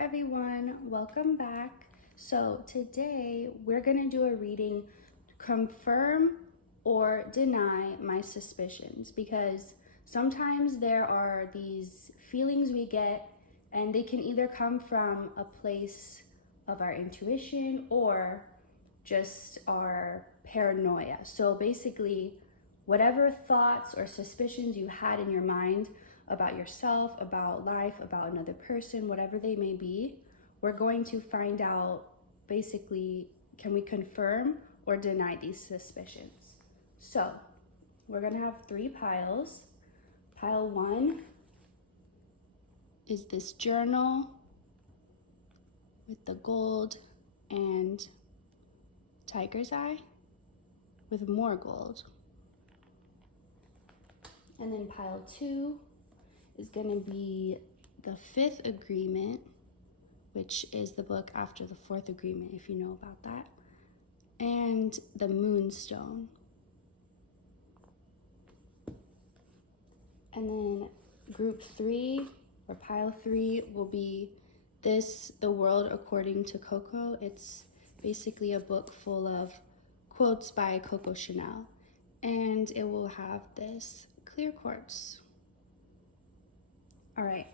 everyone, welcome back. So today we're going to do a reading to confirm or deny my suspicions, because sometimes there are these feelings we get and they can either come from a place of our intuition or just our paranoia. So basically, whatever thoughts or suspicions you had in your mind about yourself, about life, about another person, whatever they may be, we're going to find out basically, can we confirm or deny these suspicions? So we're gonna have 3 piles. Pile 1 is this journal with the gold and tiger's eye with more gold. And then pile 2 is going to be the 5th agreement, which is the book after the 4th agreement, if you know about that, and the moonstone. And then group 3 or pile 3 will be this, The World According to Coco. It's basically a book full of quotes by Coco Chanel, and it will have this clear quartz. All right,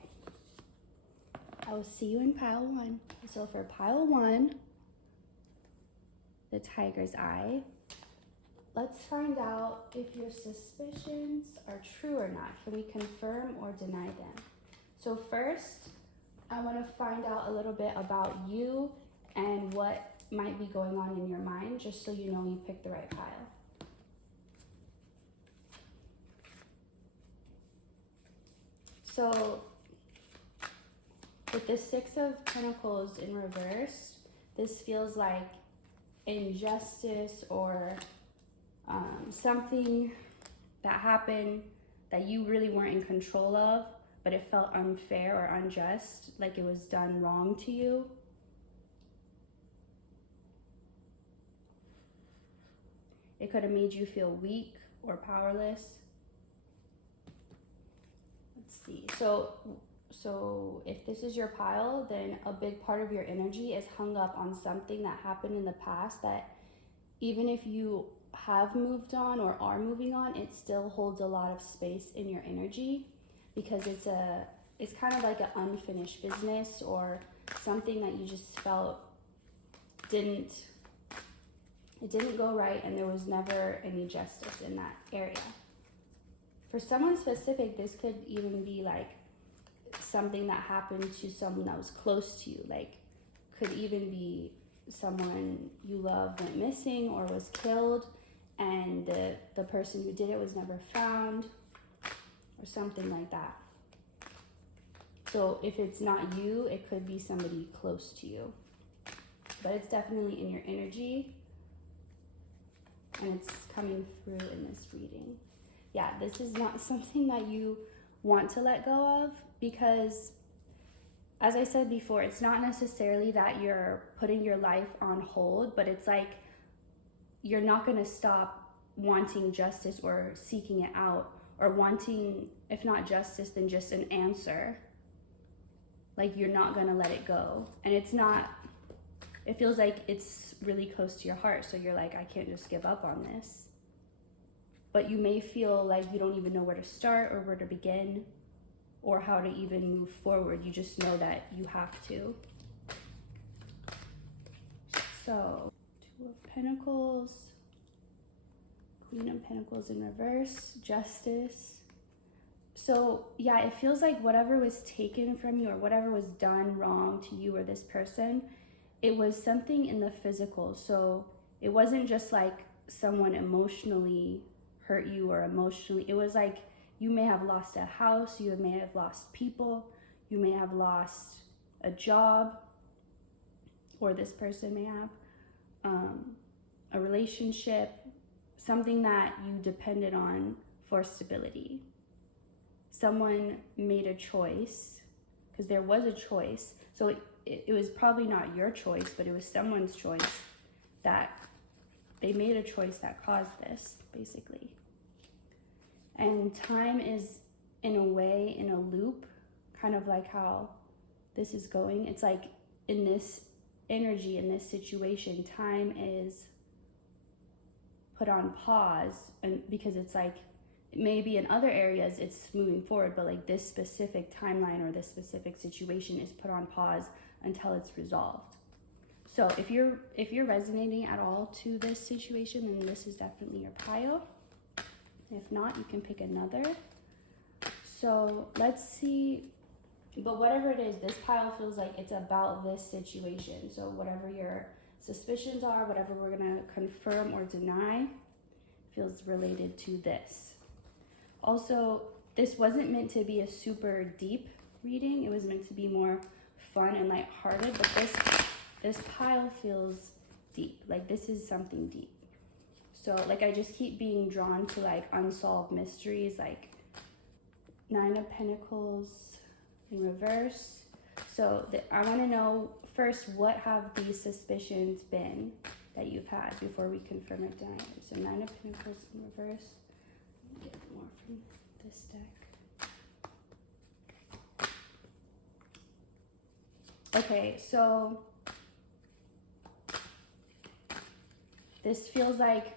I will see you in pile 1. So for pile 1, the tiger's eye, let's find out if your suspicions are true or not. Can we confirm or deny them? So first, I want to find out a little bit about you and what might be going on in your mind, just so you know you picked the right pile. So with the 6 of Pentacles in reverse, this feels like injustice or something that happened that you really weren't in control of, but it felt unfair or unjust, like it was done wrong to you. It could have made you feel weak or powerless. Let's see. So if this is your pile, then a big part of your energy is hung up on something that happened in the past that even if you have moved on or are moving on, it still holds a lot of space in your energy, because it's kind of like an unfinished business or something that you just felt didn't go right, and there was never any justice in that area. For someone specific, this could even be like something that happened to someone that was close to you, like could even be someone you love went missing or was killed, and the person who did it was never found, or something like that. So if it's not you, it could be somebody close to you, but it's definitely in your energy, and it's coming through in this reading. Yeah, this is not something that you want to let go of, because as I said before, it's not necessarily that you're putting your life on hold, but it's like you're not going to stop wanting justice or seeking it out, or wanting, if not justice, then just an answer. Like you're not going to let it go. And it feels like it's really close to your heart, so you're like, I can't just give up on this. But you may feel like you don't even know where to start or where to begin or how to even move forward. You just know that you have to. So 2 of Pentacles, Queen of Pentacles in reverse, Justice. So yeah, it feels like whatever was taken from you or whatever was done wrong to you or this person, it was something in the physical. So it wasn't just like someone emotionally hurt you or emotionally, it was like you may have lost a house, you may have lost people, you may have lost a job, or this person may have a relationship, something that you depended on for stability. Someone made a choice, because there was a choice, so it was probably not your choice, but it was someone's choice, that they made a choice that caused this, basically. And time is, in a way, in a loop, kind of like how this is going. It's like in this energy, in this situation, time is put on pause, and because it's like maybe in other areas it's moving forward, but like this specific timeline or this specific situation is put on pause until it's resolved. So if you're resonating at all to this situation, then this is definitely your pile. If not, you can pick another. So let's see. But whatever it is, this pile feels like it's about this situation. So whatever your suspicions are, whatever we're gonna confirm or deny, feels related to this. Also, this wasn't meant to be a super deep reading. It was meant to be more fun and lighthearted, but this pile feels deep. Like this is something deep. So like I just keep being drawn to like unsolved mysteries, like 9 of Pentacles in reverse. So I want to know first, what have these suspicions been that you've had before we confirm it down? So 9 of Pentacles in reverse. Let me get more from this deck. Okay, so this feels like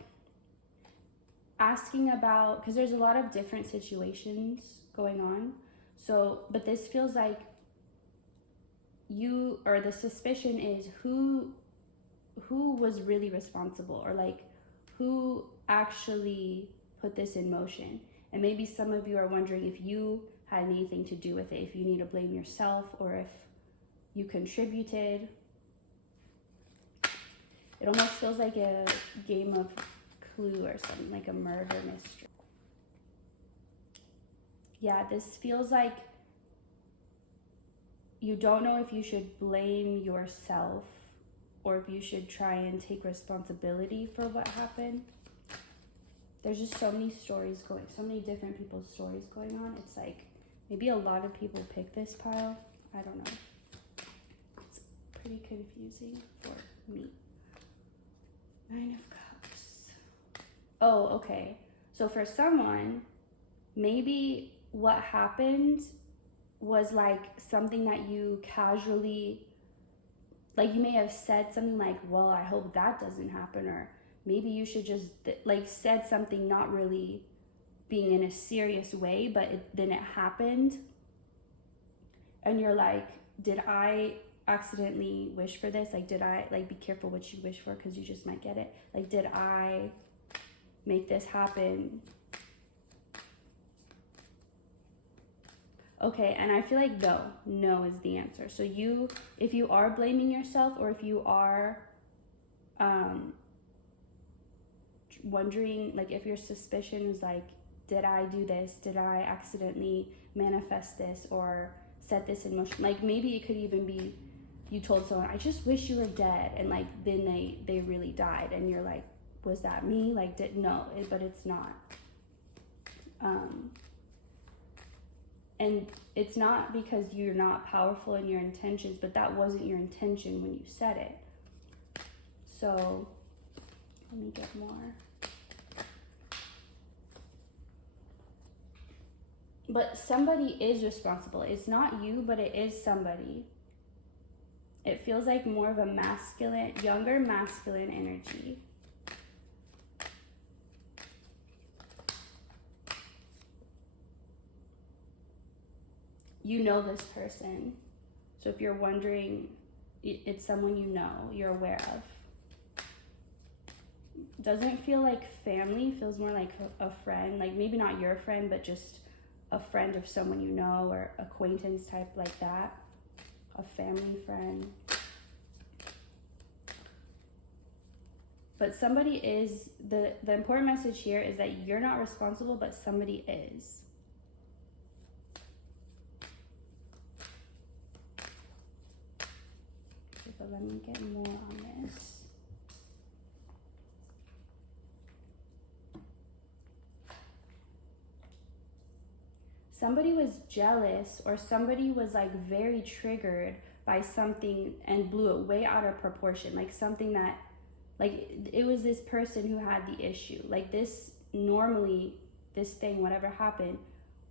asking about, because there's a lot of different situations going on. So, but this feels like you, or the suspicion is who was really responsible, or like who actually put this in motion. And maybe some of you are wondering if you had anything to do with it, if you need to blame yourself, or if you contributed. It almost feels like a game of Clue or something, like a murder mystery. Yeah, this feels like you don't know if you should blame yourself or if you should try and take responsibility for what happened. There's just so many stories going, so many different people's stories going on. It's like maybe a lot of people pick this pile. I don't know. It's pretty confusing for me. 9 of Cups. Oh, okay. So for someone, maybe what happened was like something that you casually, like you may have said something like, well, I hope that doesn't happen, or maybe you should just like said something not really being in a serious way, but then it happened. And you're like, did I accidentally wish for this? Like, did I, like, be careful what you wish for because you just might get it? Like, did I make this happen? Okay, and I feel like no is the answer. So if you are blaming yourself, or if you are wondering, like if your suspicion is like, did I do this? Did I accidentally manifest this or set this in motion? Like maybe it could even be you told someone, I just wish you were dead, and like then they really died, and you're like, was that me? Like but it's not. And it's not because you're not powerful in your intentions, but that wasn't your intention when you said it. So let me get more. But somebody is responsible. It's not you, but it is somebody. It feels like more of a masculine, younger masculine energy. You know this person. So if you're wondering, it's someone you know, you're aware of. Doesn't feel like family, feels more like a friend. Like maybe not your friend, but just a friend of someone you know, or acquaintance type like that. A family friend. But somebody is, the important message here is that you're not responsible, but somebody is. Okay, but let me get more on this. Somebody was jealous, or somebody was like very triggered by something and blew it way out of proportion. Like something that, like it was this person who had the issue. Like this, normally this thing, whatever happened,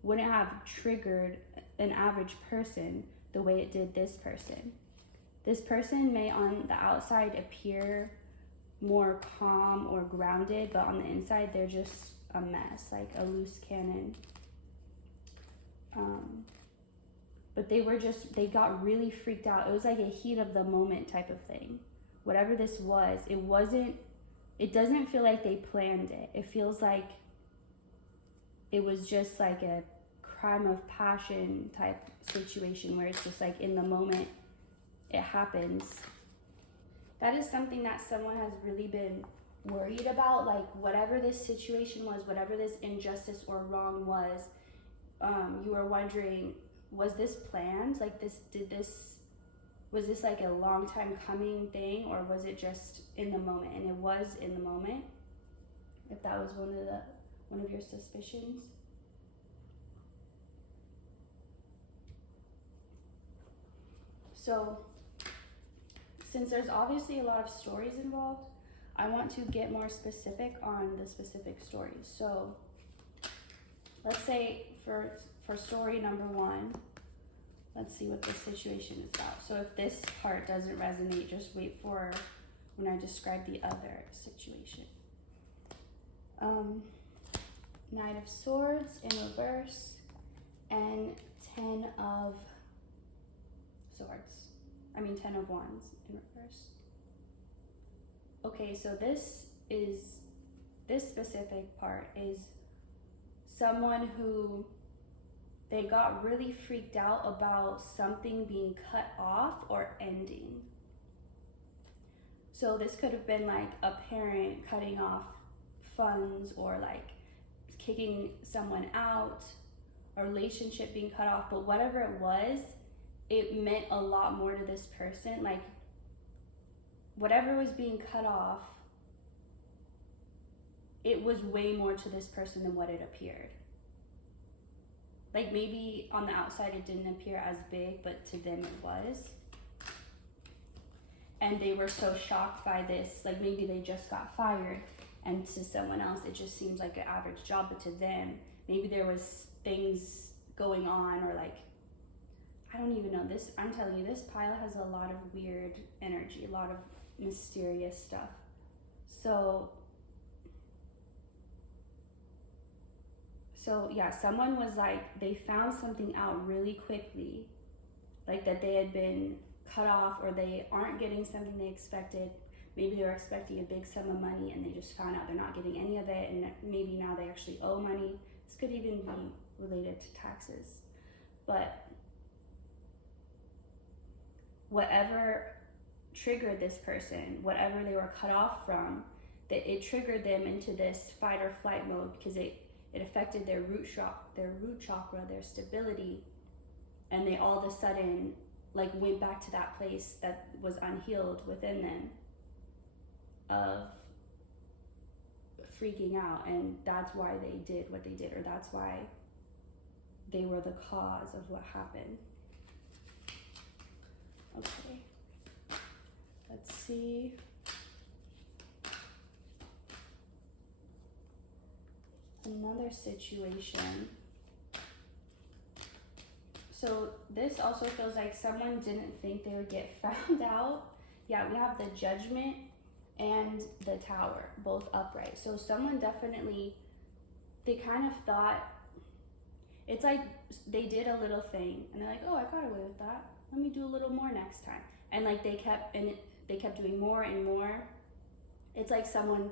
wouldn't have triggered an average person, the way it did this person. This person may on the outside appear more calm or grounded, but on the inside they're just a mess, like a loose cannon. But they got really freaked out. It was like a heat of the moment type of thing. Whatever this was, it doesn't feel like they planned it. It feels like it was just like a crime of passion type situation where it's just like in the moment it happens. That is something that someone has really been worried about, like whatever this situation was, whatever this injustice or wrong was, you were wondering, was this planned? Like was this like a long time coming thing, or was it just in the moment? And it was in the moment, if that was one of your suspicions. So, since there's obviously a lot of stories involved, I want to get more specific on the specific stories. So, let's say for story number 1, let's see what this situation is about. So if this part doesn't resonate, just wait for when I describe the other situation. Knight of Swords in reverse and 10 of Wands in reverse. Okay, so this specific part is someone who they got really freaked out about something being cut off or ending. So this could have been like a parent cutting off funds, or like kicking someone out, a relationship being cut off, but whatever it was, it meant a lot more to this person. Like whatever was being cut off, it was way more to this person than what it appeared. Like maybe on the outside it didn't appear as big, but to them it was. And they were so shocked by this, like maybe they just got fired, and to someone else it just seems like an average job, but to them, maybe there was things going on, or like, I don't even know. I'm telling you, this pile has a lot of weird energy, a lot of mysterious stuff. So yeah, someone was like, they found something out really quickly, like that they had been cut off, or they aren't getting something they expected. Maybe they were expecting a big sum of money and they just found out they're not getting any of it, and maybe now they actually owe money. This could even be related to taxes. But whatever triggered this person, whatever they were cut off from, that it triggered them into this fight or flight mode, because it affected their root chakra, their stability, and they all of a sudden like went back to that place that was unhealed within them of freaking out, and that's why they did what they did, or that's why they were the cause of what happened. Okay, let's see. Another situation. So this also feels like someone didn't think they would get found out. Yeah, we have the Judgment and the Tower, both upright. So someone definitely, they kind of thought, it's like they did a little thing and they're like, oh, I got away with that. Let me do a little more next time. And like they kept doing more and more. It's like someone,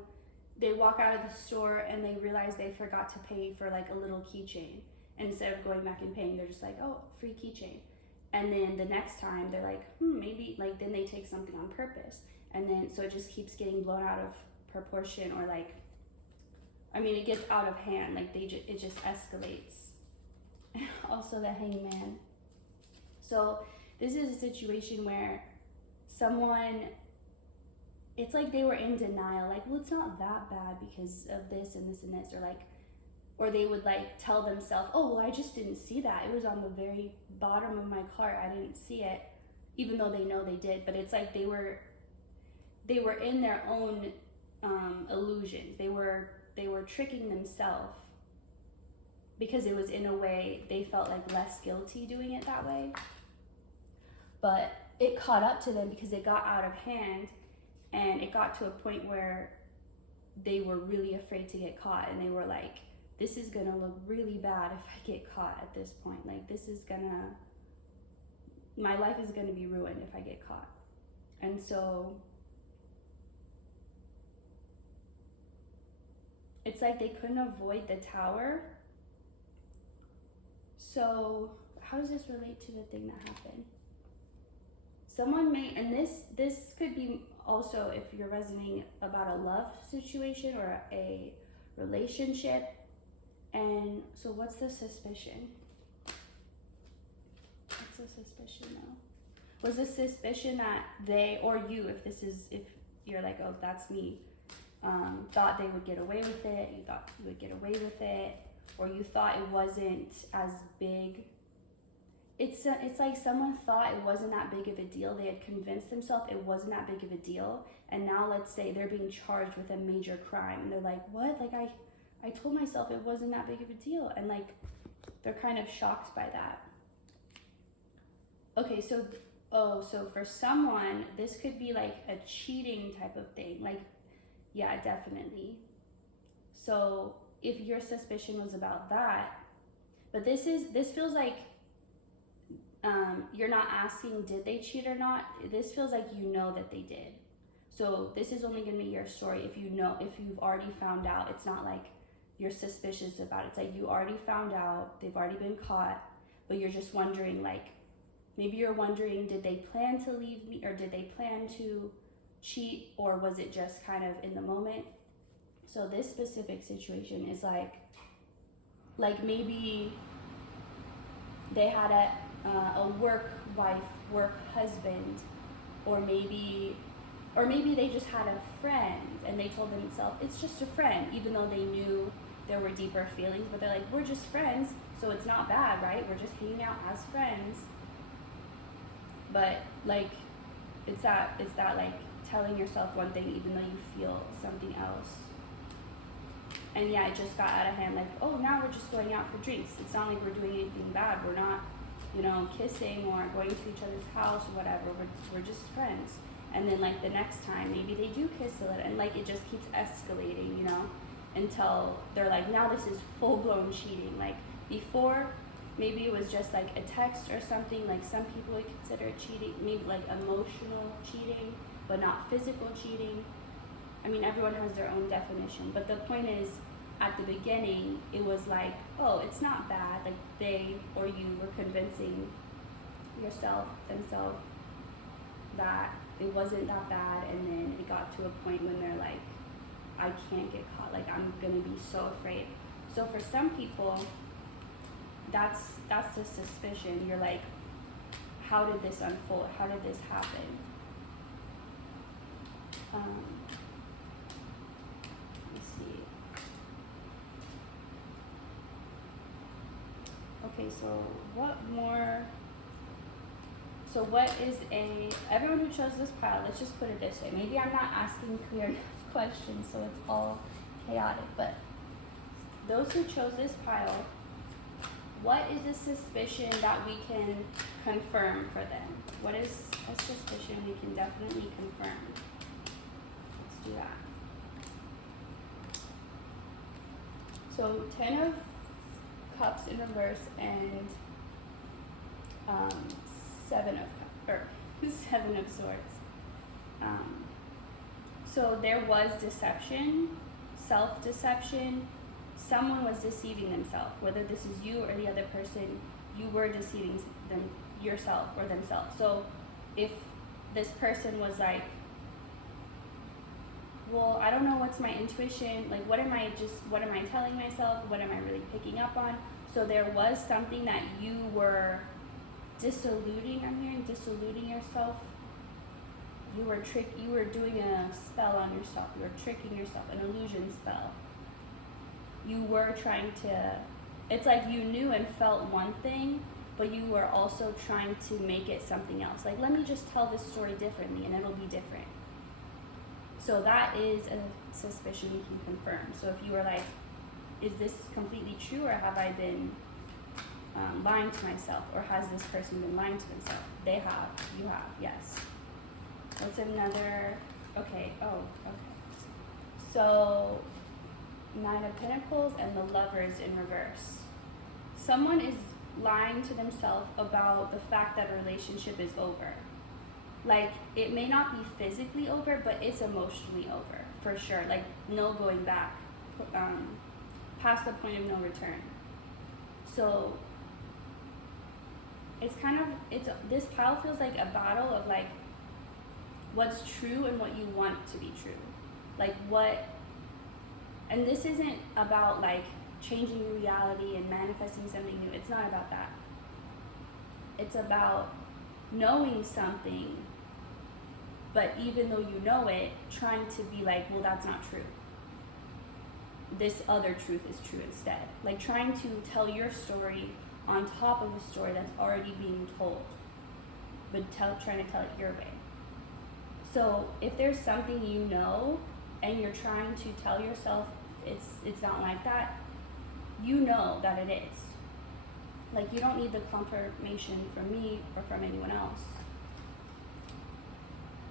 they walk out of the store and they realize they forgot to pay for like a little keychain. And instead of going back and paying, they're just like, oh, free keychain. And then the next time they're like, maybe, like then they take something on purpose. And then, so it just keeps getting blown out of proportion, or like, I mean, it gets out of hand, like it just escalates. Also the Hangman. So this is a situation where someone, it's like they were in denial, like, well, it's not that bad because of this and this and this, or they would like tell themselves, oh, well, I just didn't see that. It was on the very bottom of my cart. I didn't see it, even though they know they did. But it's like they were in their own illusions. They were tricking themselves, because it was, in a way, they felt like less guilty doing it that way. but it caught up to them because it got out of hand, and it got to a point where they were really afraid to get caught, and they were like, this is gonna look really bad if I get caught at this point. Like, my life is gonna be ruined if I get caught. And so it's like they couldn't avoid the tower. So how does this relate to the thing that happened? Someone may, and this could be also if you're resonating about a love situation or a relationship. And so what's the suspicion? What's the suspicion though? Was the suspicion that they, or you, if you're like, oh, that's me, thought they would get away with it, you thought you would get away with it, or you thought it wasn't as big. It's like someone thought it wasn't that big of a deal. They had convinced themselves it wasn't that big of a deal, and now let's say they're being charged with a major crime, and they're like, what? Like, I told myself it wasn't that big of a deal, and like they're kind of shocked by that. Okay, so for someone, this could be like a cheating type of thing. Like, yeah, definitely. So if your suspicion was about that, but this feels like you're not asking did they cheat or not. This feels like you know that they did. So this is only going to be your story if you've already found out. It's not like you're suspicious about it. It's like you already found out, they've already been caught, but you're just wondering, like, maybe you're wondering, did they plan to leave me, or did they plan to cheat, or was it just kind of in the moment? So this specific situation is like maybe they had a work wife, work husband, or maybe they just had a friend and they told themselves it's just a friend, even though they knew there were deeper feelings, but they're like, we're just friends, so it's not bad, right? We're just hanging out as friends. But like, it's that like telling yourself one thing even though you feel something else. And yeah, it just got out of hand, like, oh, now we're just going out for drinks. It's not like we're doing anything bad. We're not, kissing or going to each other's house or whatever. We're just friends. And then like the next time, maybe they do kiss a little, and like it just keeps escalating, until they're like, now this is full-blown cheating. Like before, maybe it was just like a text or something, like some people would consider it cheating, maybe like emotional cheating, but not physical cheating. I mean, everyone has their own definition, but the point is, at the beginning, it was like, oh, it's not bad. Like they or you were convincing themselves that it wasn't that bad, and then it got to a point when they're like, I can't get caught. Like, I'm gonna be so afraid. So for some people, that's the suspicion. You're like, how did this unfold? How did this happen? Let's see. Okay, so what more? So what is everyone who chose this pile, let's just put it this way. Maybe I'm not asking clear enough questions, so it's all chaotic, but those who chose this pile, what is a suspicion that we can confirm for them? What is a suspicion we can definitely confirm? Let's do that. So 10 of Cups in reverse and 7 of Swords. So there was deception, self-deception. Someone was deceiving themselves. Whether this is you or the other person, you were deceiving yourself or themselves. So if this person was like, well, I don't know what's my intuition, like what am I telling myself, what am I really picking up on? So there was something that you were disillusioning yourself. You were doing a spell on yourself. You were tricking yourself, an illusion spell. You were trying to, it's like you knew and felt one thing, but you were also trying to make it something else. Like, let me just tell this story differently and it'll be different. So that is a suspicion we can confirm. So if you were like, is this completely true, or have I been lying to myself, or has this person been lying to themselves? They have. You have. Yes. What's another? Okay. Oh. Okay. So, Nine of Pentacles and the Lovers in reverse. Someone is lying to themselves about the fact that a relationship is over. Like, it may not be physically over, but it's emotionally over, for sure. Like, no going back, past the point of no return. So, this pile feels like a battle of, like, what's true and what you want to be true. Like, and this isn't about, like, changing your reality and manifesting something new. It's not about that. It's about knowing something, but even though you know it, trying to be like, well, that's not true. This other truth is true instead. Like, trying to tell your story on top of a story that's already being told, but trying to tell it your way. So if there's something you know and you're trying to tell yourself it's not like that, you know that it is. Like, you don't need the confirmation from me or from anyone else.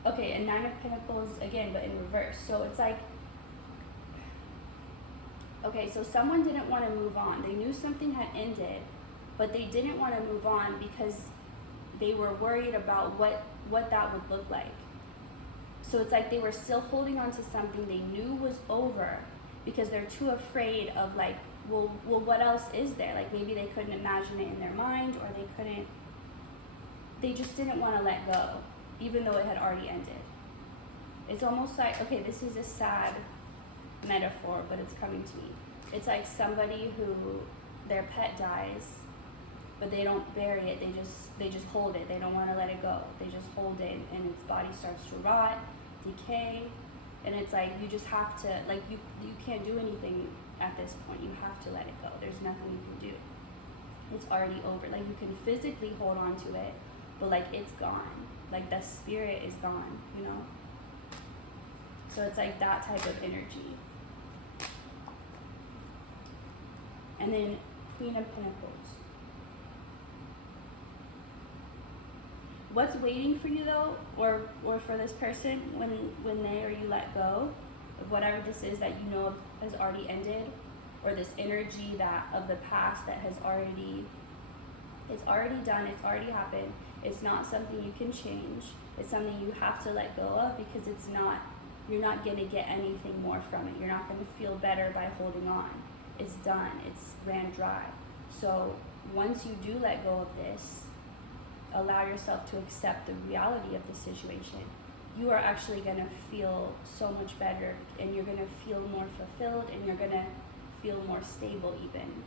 Okay, and Nine of Pentacles again, but in reverse. So it's like, okay, so someone didn't want to move on. They knew something had ended, but they didn't want to move on because they were worried about what that would look like. So it's like they were still holding on to something they knew was over because they're too afraid of, like, well, what else is there? Like, maybe they couldn't imagine it in their mind, or they just didn't want to let go, even though it had already ended. It's almost like, okay, this is a sad metaphor, but it's coming to me. It's like somebody who their pet dies, but they don't bury it. They just hold it. They don't want to let it go. They just hold it, and its body starts to rot, decay, and it's like you just have to, like, you can't do anything at this point. You have to let it go. There's nothing you can do. It's already over. Like, you can physically hold on to it, but, like, it's gone. Like, the spirit is gone, you know? So it's like that type of energy. And then Queen of Pentacles. What's waiting for you, though, or for this person when they or you let go of whatever this is that you know has already ended, or this energy that of the past that it's already done, it's already happened. It's not something you can change. It's something you have to let go of, because you're not going to get anything more from it. You're not going to feel better by holding on. It's done. It's ran dry. So once you do let go of this, allow yourself to accept the reality of the situation, you are actually going to feel so much better, and you're going to feel more fulfilled, and you're going to feel more stable even.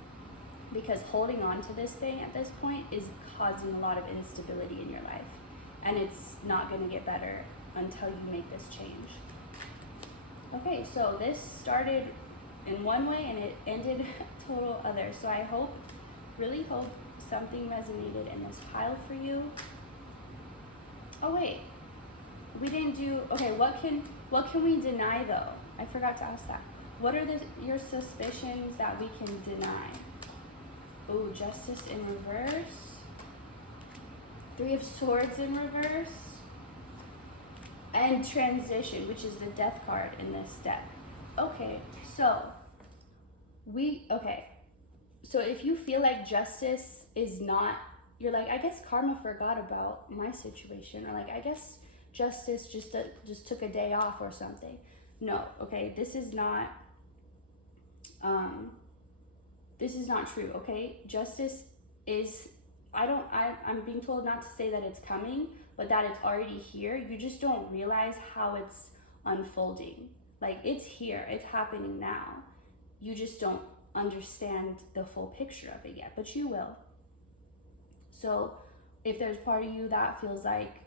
Because holding on to this thing at this point is causing a lot of instability in your life. And it's not going to get better until you make this change. Okay, so this started in one way and it ended total other. So I really hope something resonated in this pile for you. Oh wait, we didn't do, okay, what can we deny though? I forgot to ask that. What are your suspicions that we can deny? Oh, Justice in reverse. Three of Swords in reverse. And Transition, which is the Death card in this deck. Okay, so so if you feel like justice is not, you're like, I guess karma forgot about my situation, or like, I guess justice just took a day off or something. No, okay, this is not true, okay? Justice is, I'm being told not to say that it's coming, but that it's already here. You just don't realize how it's unfolding. Like, it's here, it's happening now. You just don't understand the full picture of it yet, but you will. So if there's part of you that feels like,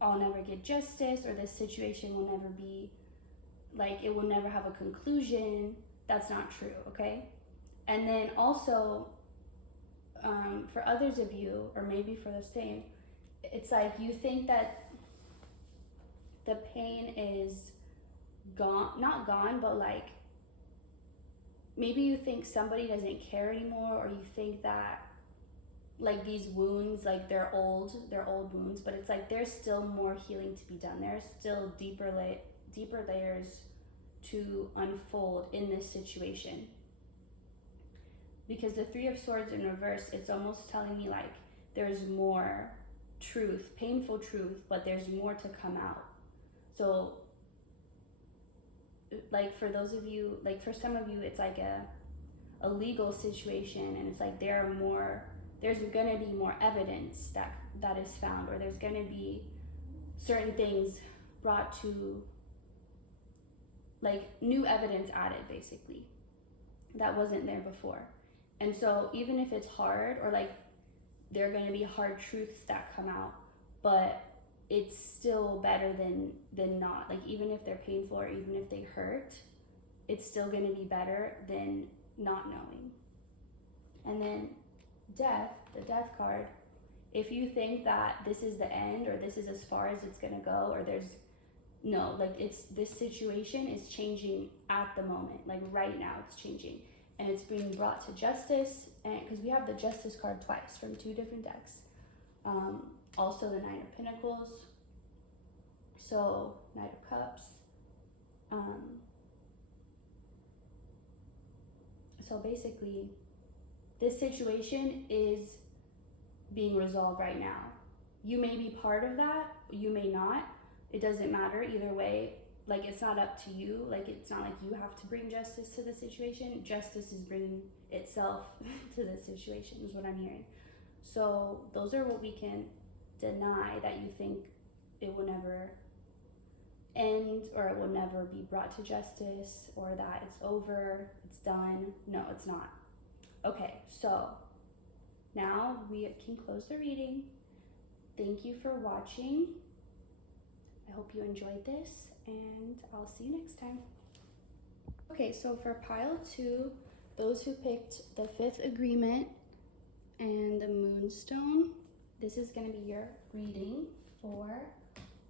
I'll never get justice, or this situation will never be, like, it will never have a conclusion, that's not true, okay? And then also, for others of you, or maybe for the same, it's like you think that the pain is gone, not gone, but like, maybe you think somebody doesn't care anymore, or you think that like these wounds, like they're old wounds, but it's like there's still more healing to be done. There's still deeper layers to unfold in this situation. Because the Three of Swords in reverse, it's almost telling me like there's more truth, painful truth, but there's more to come out. So like for those of you, like for some of you, it's like a legal situation, and it's like there's gonna be more evidence that is found, or there's gonna be certain things brought to, like new evidence added basically that wasn't there before. And so even if it's hard, or like there are going to be hard truths that come out, but it's still better than not. Like even if they're painful, or even if they hurt, it's still going to be better than not knowing. And then death, the death card, if you think that this is the end, or this is as far as it's going to go, or no, like this situation is changing at the moment, like right now it's changing, and it's being brought to justice. And because we have the Justice card twice from two different decks, also the Nine of Pentacles, so Knight of Cups, so basically this situation is being resolved right now. You may be part of that, you may not. It doesn't matter either way. Like it's not up to you. Like it's not like you have to bring justice to the situation. Justice is bringing itself to the situation, is what I'm hearing. So those are what we can deny, that you think it will never end, or it will never be brought to justice, or that it's over, it's done. No, it's not. Okay, so now we can close the reading. Thank you for watching. I hope you enjoyed this, and I'll see you next time. Okay, so for pile 2, those who picked the 5th agreement and the moonstone, this is going to be your reading for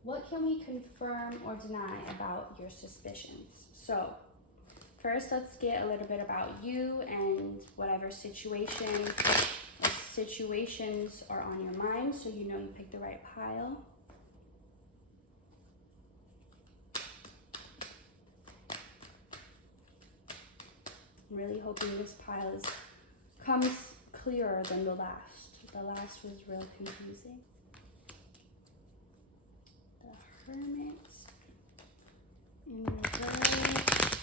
what can we confirm or deny about your suspicions. So first, let's get a little bit about you and whatever situations are on your mind, so you know you picked the right pile. I'm really hoping this pile comes clearer than the last. The last was real confusing. The Hermit in reverse.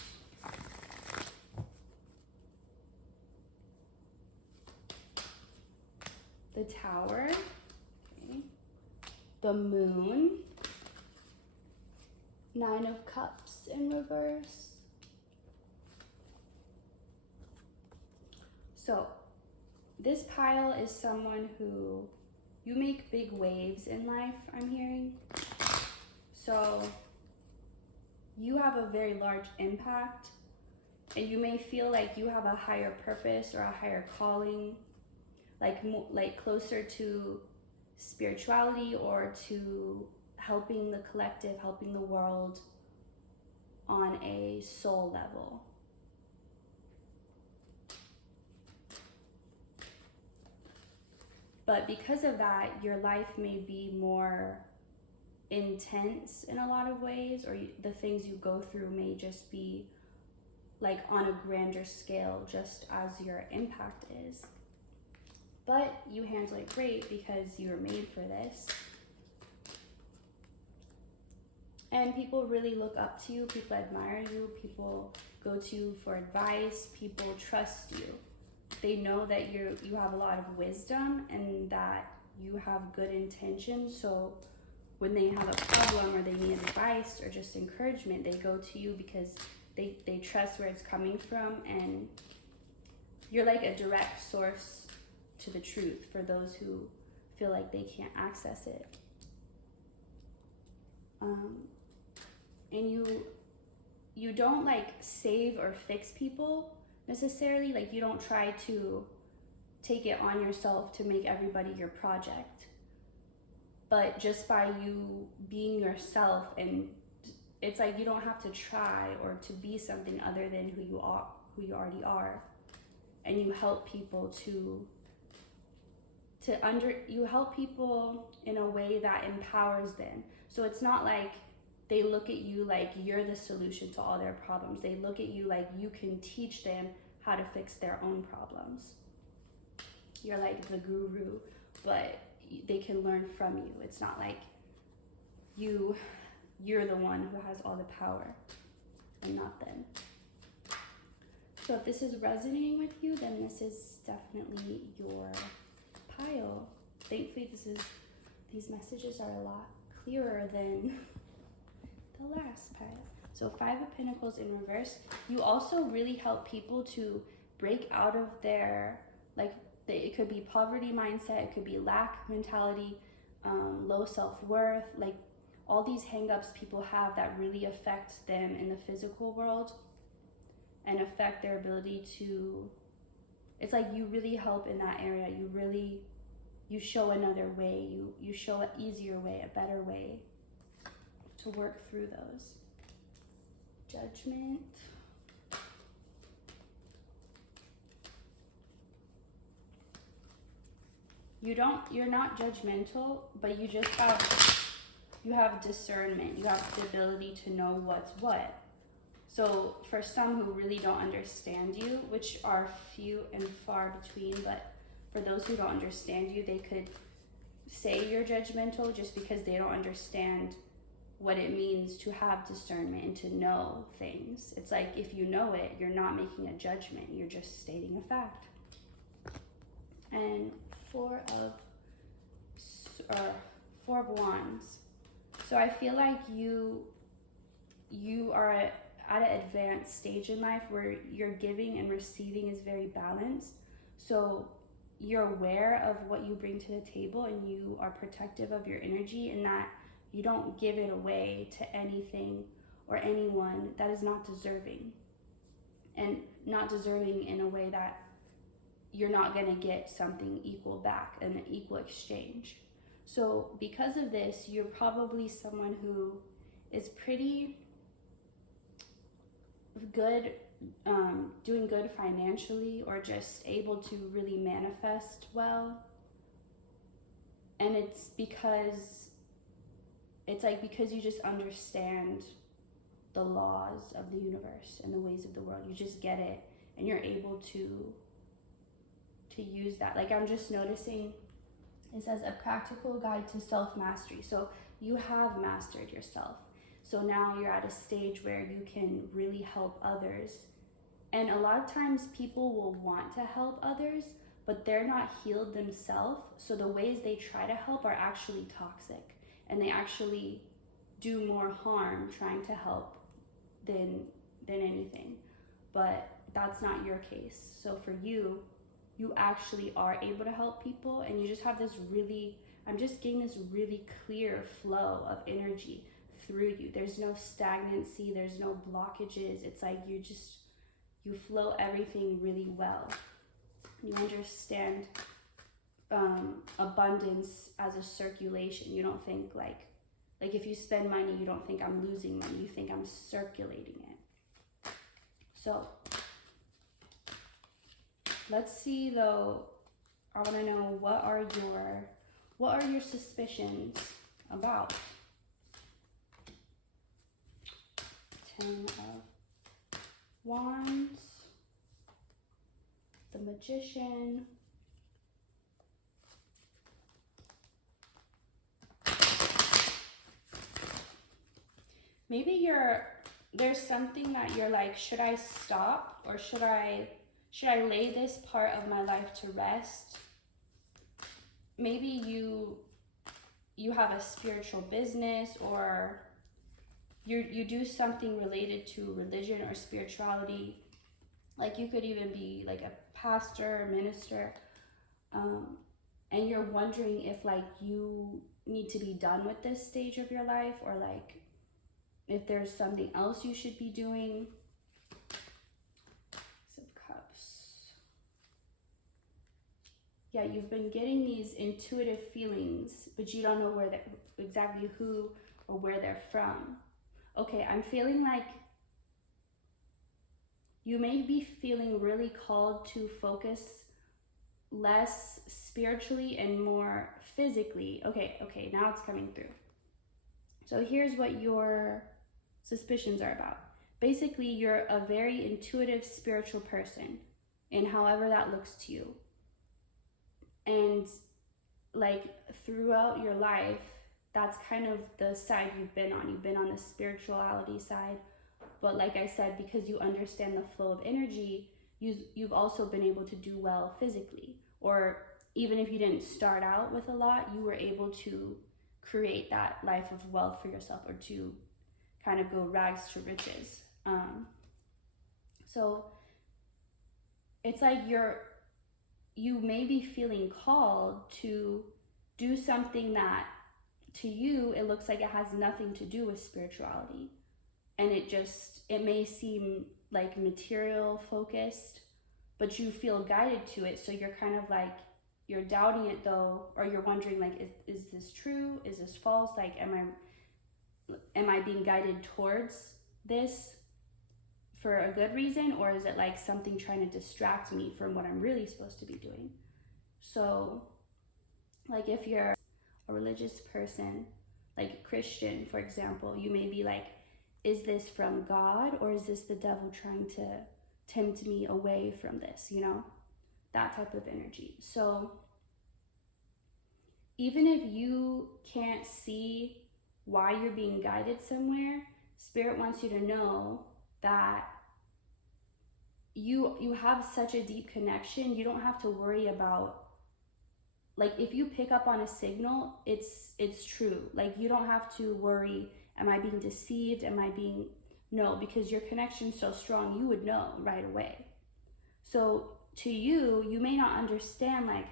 The Tower. Okay. The Moon. Nine of Cups in reverse. So this pile is someone who, you make big waves in life, I'm hearing. So you have a very large impact, and you may feel like you have a higher purpose or a higher calling, like closer to spirituality or to helping the collective, helping the world on a soul level. But because of that, your life may be more intense in a lot of ways, or the things you go through may just be like on a grander scale, just as your impact is. But you handle it great because you were made for this. And people really look up to you, people admire you, people go to you for advice, people trust you. They know that you have a lot of wisdom and that you have good intentions. So when they have a problem or they need advice or just encouragement, they go to you because they trust where it's coming from, and you're like a direct source to the truth for those who feel like they can't access it. And you don't like save or fix people necessarily. Like you don't try to take it on yourself to make everybody your project, but just by you being yourself, and it's like you don't have to try or to be something other than who you already are, and you help people to you help people in a way that empowers them. So it's not like they look at you like you're the solution to all their problems. They look at you like you can teach them how to fix their own problems. You're like the guru, but they can learn from you. It's not like you're the one who has all the power and not them. So if this is resonating with you, then this is definitely your pile. Thankfully, these messages are a lot clearer than the last pile. So 5 of Pentacles in reverse. You also really help people to break out of their, it could be poverty mindset, it could be lack mentality, low self-worth, like all these hang-ups people have that really affect them in the physical world and affect their ability to, it's like you really help in that area. You show another way, you show an easier way, a better way to work through those. Judgment. You're not judgmental, but you just have discernment. You have the ability to know what's what. So for some who really don't understand you, which are few and far between, but for those who don't understand you, they could say you're judgmental just because they don't understand what it means to have discernment and to know things. It's like if you know it, you're not making a judgment, you're just stating a fact. And 4 of Wands. So I feel like you are at an advanced stage in life where your giving and receiving is very balanced. So you're aware of what you bring to the table and you are protective of your energy, and that you don't give it away to anything or anyone that is not deserving. And not deserving in a way that you're not going to get something equal back, an equal exchange. So because of this, you're probably someone who is pretty good, doing good financially, or just able to really manifest well. And it's because you just understand the laws of the universe and the ways of the world. You just get it, and you're able to use that. Like I'm just noticing, it says a practical guide to self-mastery. So you have mastered yourself. So now you're at a stage where you can really help others. And a lot of times people will want to help others, but they're not healed themselves. So the ways they try to help are actually toxic, and they actually do more harm trying to help than anything. But that's not your case. So for you, you actually are able to help people, and you just have this really, I'm just getting this really clear flow of energy through you. There's no stagnancy, there's no blockages. It's like you flow everything really well. You understand abundance as a circulation. You don't think like if you spend money, you don't think I'm losing money, you think I'm circulating it. So let's see though, I want to know what are your suspicions about? 10 of Wands, the Magician, maybe there's something that you're like, should I stop, or should I lay this part of my life to rest? Maybe you have a spiritual business, or you do something related to religion or spirituality. Like you could even be like a pastor, minister, and you're wondering if like you need to be done with this stage of your life, or like if there's something else you should be doing. Ace of Cups. Yeah, you've been getting these intuitive feelings, but you don't know exactly who or where they're from. Okay, I'm feeling like you may be feeling really called to focus less spiritually and more physically. Okay, now it's coming through. So here's what your suspicions are about. Basically, you're a very intuitive spiritual person, and however that looks to you. And like throughout your life, that's kind of the side you've been on. You've been on the spirituality side. But like I said, because you understand the flow of energy, you've also been able to do well physically. Or even if you didn't start out with a lot, you were able to create that life of wealth for yourself, or to kind of go rags to riches. So it's like you may be feeling called to do something that to you, it looks like it has nothing to do with spirituality. And it may seem like material focused, but you feel guided to it. So you're kind of like, you're doubting it though, or you're wondering like, is this true? Is this false? Like, am I being guided towards this for a good reason? Or is it like something trying to distract me from what I'm really supposed to be doing? So like if you're a religious person, like Christian, for example, you may be like, is this from God, or is this the devil trying to tempt me away from this, that type of energy. So even if you can't see why you're being guided somewhere, Spirit wants you to know that you have such a deep connection. You don't have to worry about, like, if you pick up on a signal, it's true. Like, you don't have to worry, am I being deceived? No, because your connection's so strong, you would know right away. So to you may not understand, like,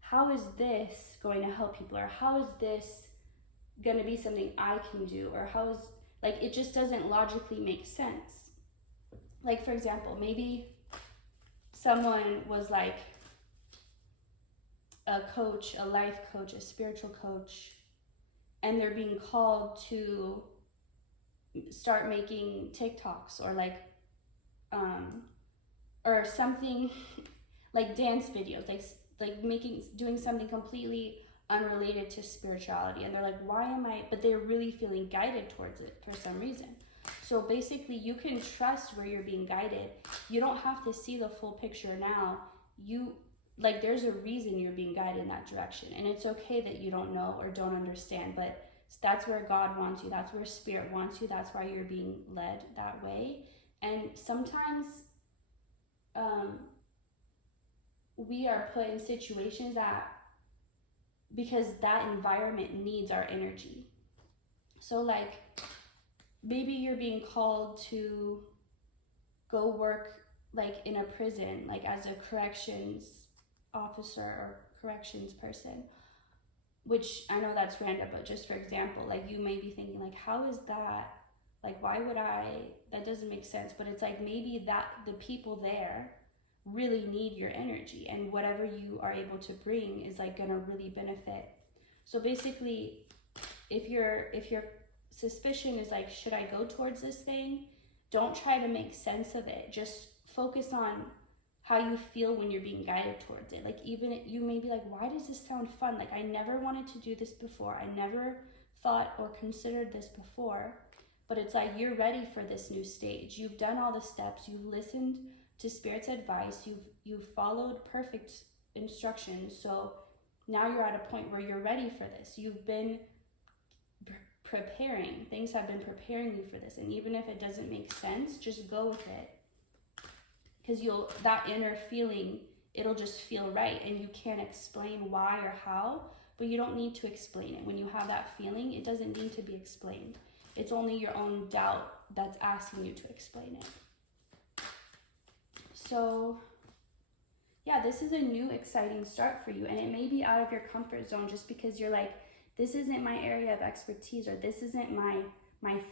how is this going to help people? Or how is this going to be something I can do? Or how is, like, it just doesn't logically make sense. Like, for example, maybe someone was like a coach, a life coach, a spiritual coach, and they're being called to start making TikToks or like, or something like dance videos, doing something completely unrelated to spirituality. And they're like, but they're really feeling guided towards it for some reason. So basically you can trust where you're being guided. You don't have to see the full picture now. There's a reason you're being guided in that direction. And it's okay that you don't know or don't understand, but that's where God wants you. That's where Spirit wants you. That's why you're being led that way. And sometimes we are put in situations because that environment needs our energy. So like, maybe you're being called to go work like in a prison, like as a corrections officer or corrections person, which I know that's random, but just for example, like you may be thinking like, how is that? Like, why would that doesn't make sense. But it's like, maybe that the people there really need your energy, and whatever you are able to bring is like gonna really benefit. So basically, if your suspicion is like, should I go towards this thing? Don't try to make sense of it. Just focus on how you feel when you're being guided towards it. Like, even you may be like, why does this sound fun? Like, I never wanted to do this before. I never thought or considered this before. But it's like, you're ready for this new stage. You've done all the steps. You've listened to Spirit's advice. You've followed perfect instructions. So now you're at a point where you're ready for this. You've been preparing. Things have been preparing you for this. And even if it doesn't make sense, just go with it. Because that inner feeling, it'll just feel right. And you can't explain why or how, but you don't need to explain it. When you have that feeling, it doesn't need to be explained. It's only your own doubt that's asking you to explain it. So yeah, this is a new exciting start for you. And it may be out of your comfort zone just because you're like, this isn't my area of expertise, or this isn't my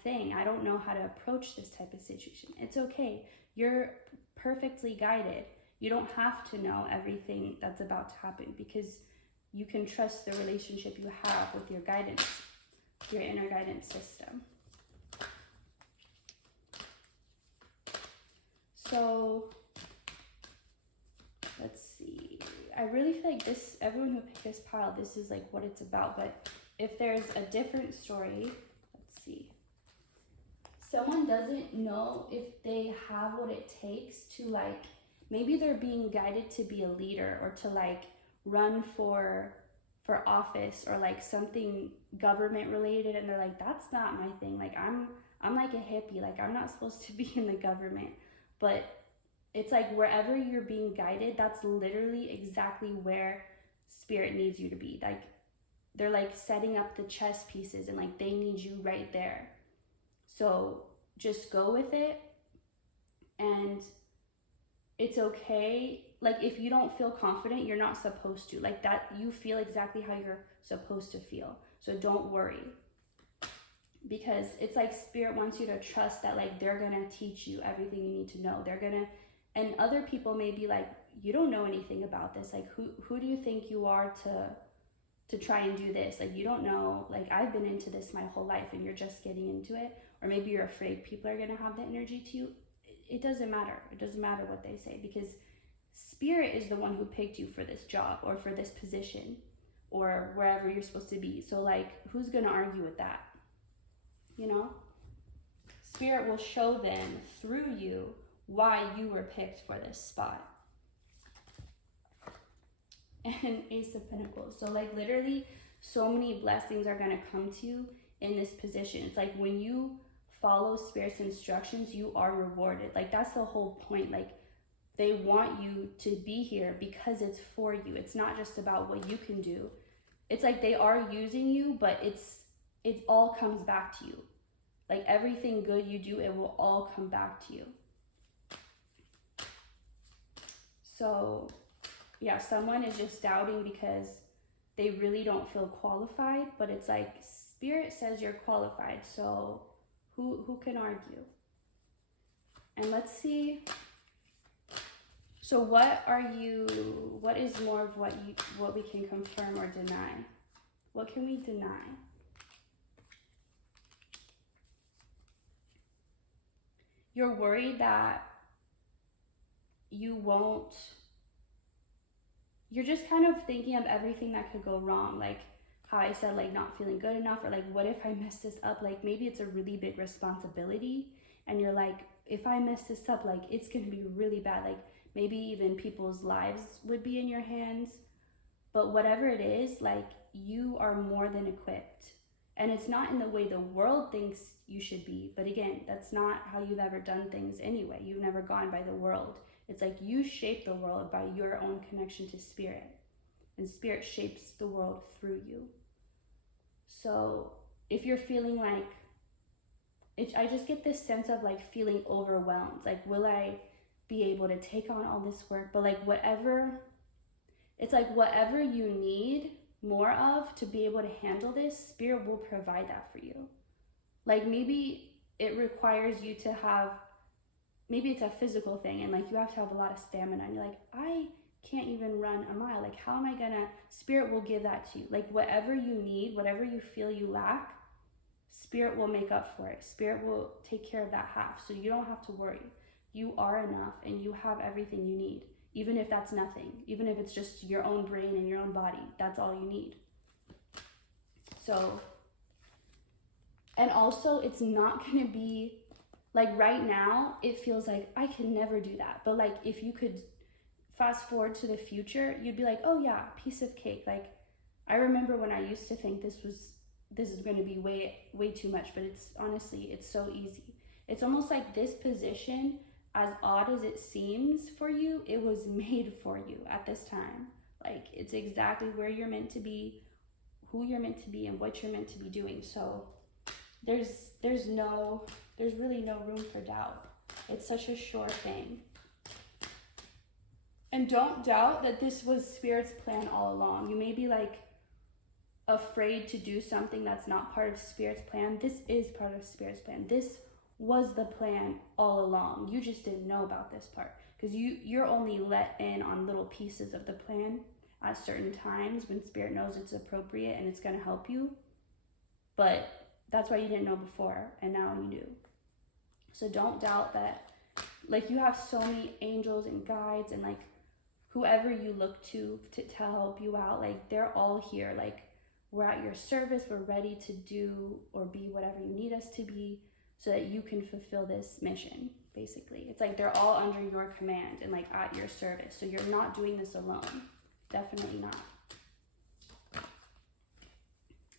thing. I don't know how to approach this type of situation. It's okay. You're perfectly guided. You don't have to know everything that's about to happen, because you can trust the relationship you have with your guidance, your inner guidance system. So let's see. I really feel like this, everyone who picked this pile, this is like what it's about. But if there's a different story, let's see. Someone doesn't know if they have what it takes to like, maybe they're being guided to be a leader or to like run for office or like something government related, and they're like, that's not my thing. Like I'm like a hippie, like I'm not supposed to be in the government. But it's like wherever you're being guided, that's literally exactly where spirit needs you to be. Like they're like setting up the chess pieces and like they need you right there. So just go with it, and it's okay. Like if you don't feel confident, you're not supposed to. Like that, you feel exactly how you're supposed to feel. So don't worry, because it's like spirit wants you to trust that like they're gonna teach you everything you need to know. They're gonna, and other people may be like, you don't know anything about this. Like who do you think you are to try and do this? Like you don't know. Like I've been into this my whole life and you're just getting into it. Or maybe you're afraid people are gonna have that energy to you. It doesn't matter. It doesn't matter what they say, because spirit is the one who picked you for this job or for this position or wherever you're supposed to be. So like, who's gonna argue with that? You know? Spirit will show them through you why you were picked for this spot. And Ace of Pentacles. So like literally so many blessings are gonna come to you in this position. It's like when you follow spirit's instructions, you are rewarded. Like that's the whole point. Like they want you to be here because it's for you. It's not just about what you can do. It's like they are using you, but it all comes back to you. Like everything good you do, it will all come back to you. So yeah, someone is just doubting because they really don't feel qualified, but it's like spirit says you're qualified. So who can argue? And let's see. So what is more of what we can confirm or deny? What can we deny? You're worried that you're just kind of thinking of everything that could go wrong. Like how I said, like not feeling good enough, or like, what if I mess this up? Like maybe it's a really big responsibility and you're like, if I mess this up, like it's gonna be really bad. Like maybe even people's lives would be in your hands. But whatever it is, like you are more than equipped. And it's not in the way the world thinks you should be. But again, that's not how you've ever done things anyway. You've never gone by the world. It's like you shape the world by your own connection to spirit. And spirit shapes the world through you. So if you're feeling like, I just get this sense of like feeling overwhelmed. Like, will I be able to take on all this work? But like it's like whatever you need more of to be able to handle this, spirit will provide that for you. Like maybe it requires you to have, maybe it's a physical thing and like you have to have a lot of stamina and you're like, I can't even run a mile. Like how am I gonna, spirit will give that to you. Like whatever you need, whatever you feel you lack, spirit will make up for it. Spirit will take care of that half. So you don't have to worry. You are enough and you have everything you need. Even if that's nothing, even if it's just your own brain and your own body, that's all you need. So, and also it's not gonna be, like right now, it feels like I can never do that. But like if you could fast forward to the future, you'd be like, oh yeah, piece of cake. Like I remember when I used to think this is gonna be way too much, but it's honestly, it's so easy. It's almost like this position, as odd as it seems for you, it was made for you at this time. Like it's exactly where you're meant to be, who you're meant to be, and what you're meant to be doing. So there's really no room for doubt. It's such a sure thing. And don't doubt that this was Spirit's plan all along. You may be like afraid to do something that's not part of Spirit's plan. This is part of Spirit's plan. This was the plan all along. You just didn't know about this part because you're only let in on little pieces of the plan at certain times when Spirit knows it's appropriate and it's going to help you. But that's why you didn't know before, and now you do. So don't doubt that. Like you have so many angels and guides and like whoever you look to help you out, like they're all here. Like we're at your service. We're ready to do or be whatever you need us to be so that you can fulfill this mission, basically. It's like they're all under your command and like at your service. So you're not doing this alone. Definitely not.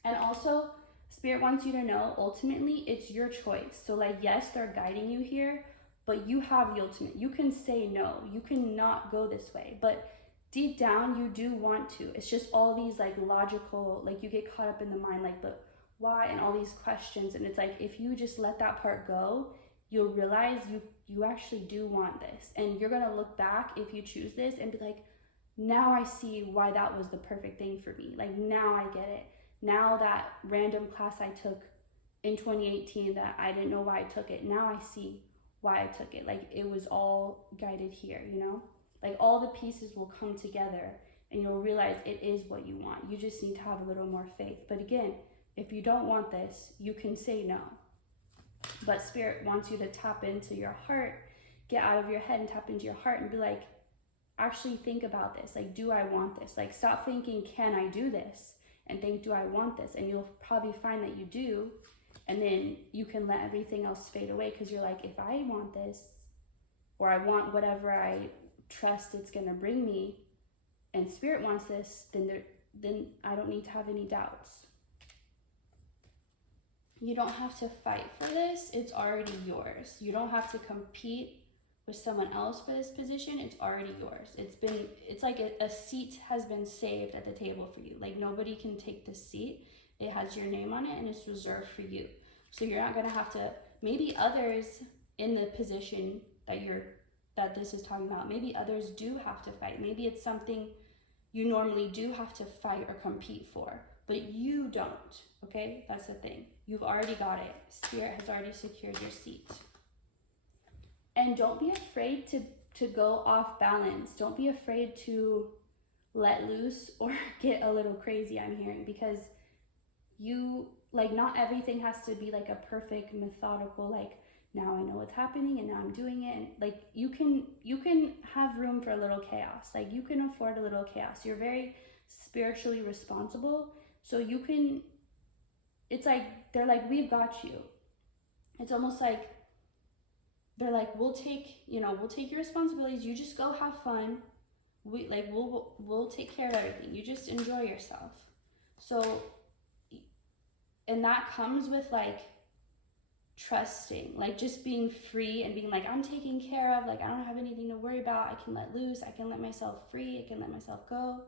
And also, Spirit wants you to know, ultimately, it's your choice. So like, yes, they're guiding you here, but you have the ultimate. You can say no. You cannot go this way. But deep down, you do want to. It's just all these like logical, like you get caught up in the mind, like, but why, and all these questions. And it's like, if you just let that part go, you'll realize you actually do want this. And you're going to look back if you choose this and be like, now I see why that was the perfect thing for me. Like now I get it. Now that random class I took in 2018 that I didn't know why I took it, now I see why I took it. Like it was all guided here, you know? Like all the pieces will come together and you'll realize it is what you want. You just need to have a little more faith. But again, if you don't want this, you can say no. But Spirit wants you to tap into your heart, get out of your head and tap into your heart and be like, actually think about this. Like, do I want this? Like, stop thinking, can I do this? And think, do I want this? And you'll probably find that you do. And then you can let everything else fade away because you're like, if I want this, or I want whatever I trust it's going to bring me, and Spirit wants this, then I don't need to have any doubts. You don't have to fight for this. It's already yours. You don't have to compete with someone else for this position. It's already yours. It's like a seat has been saved at the table for you. Like nobody can take this seat. It has your name on it and it's reserved for you. So you're not gonna have to, maybe others in the position that this is talking about, maybe others do have to fight. Maybe it's something you normally do have to fight or compete for, but you don't, okay? That's the thing. You've already got it. Spirit has already secured your seat. And don't be afraid to go off balance. Don't be afraid to let loose or get a little crazy, I'm hearing, because not everything has to be like a perfect methodical, like now I know what's happening and now I'm doing it. And like you can have room for a little chaos. Like you can afford a little chaos. You're very spiritually responsible. So you can, it's like, they're like, we've got you. It's almost like, they're like, we'll take your responsibilities. You just go have fun. We'll take care of everything. You just enjoy yourself. So, and that comes with like trusting, like just being free and being like, I'm taken care of. Like I don't have anything to worry about. I can let loose. I can let myself free. I can let myself go.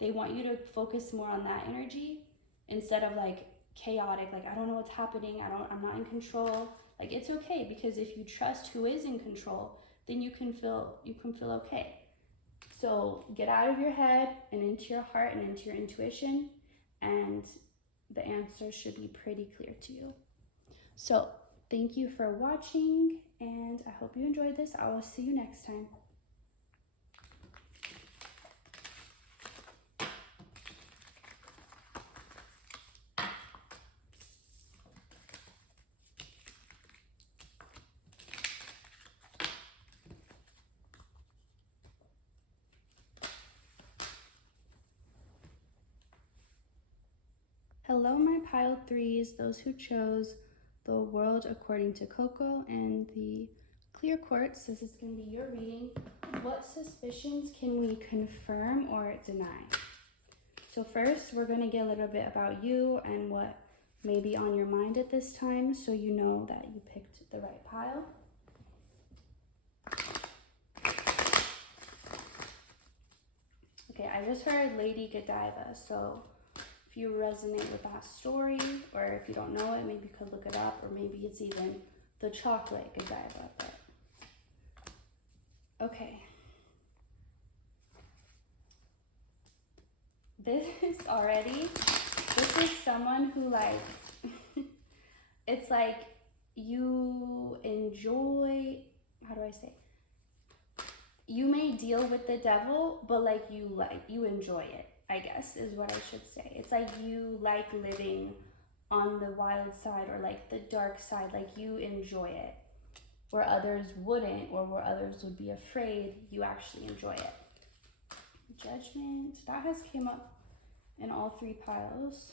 They want you to focus more on that energy instead of like chaotic. Like I don't know what's happening. I'm not in control. Like it's okay, because if you trust who is in control, then you can feel okay. So get out of your head and into your heart and into your intuition, and the answer should be pretty clear to you. So thank you for watching, and I hope you enjoyed this. I will see you next time. Hello, my pile threes, those who chose the world according to Coco and the clear quartz. This is going to be your reading. What suspicions can we confirm or deny? So first, we're going to get a little bit about you and what may be on your mind at this time, so you know that you picked the right pile. Okay, I just heard Lady Godiva, so if you resonate with that story, or if you don't know it, maybe you could look it up, or maybe it's even the chocolate Godiva. But okay, this is someone who like it's like you enjoy, how do I say, you may deal with the devil, but like you enjoy it, I guess is what I should say. It's like you like living on the wild side or like the dark side, like you enjoy it. Where others wouldn't, or where others would be afraid, you actually enjoy it. Judgment. That has came up in all three piles.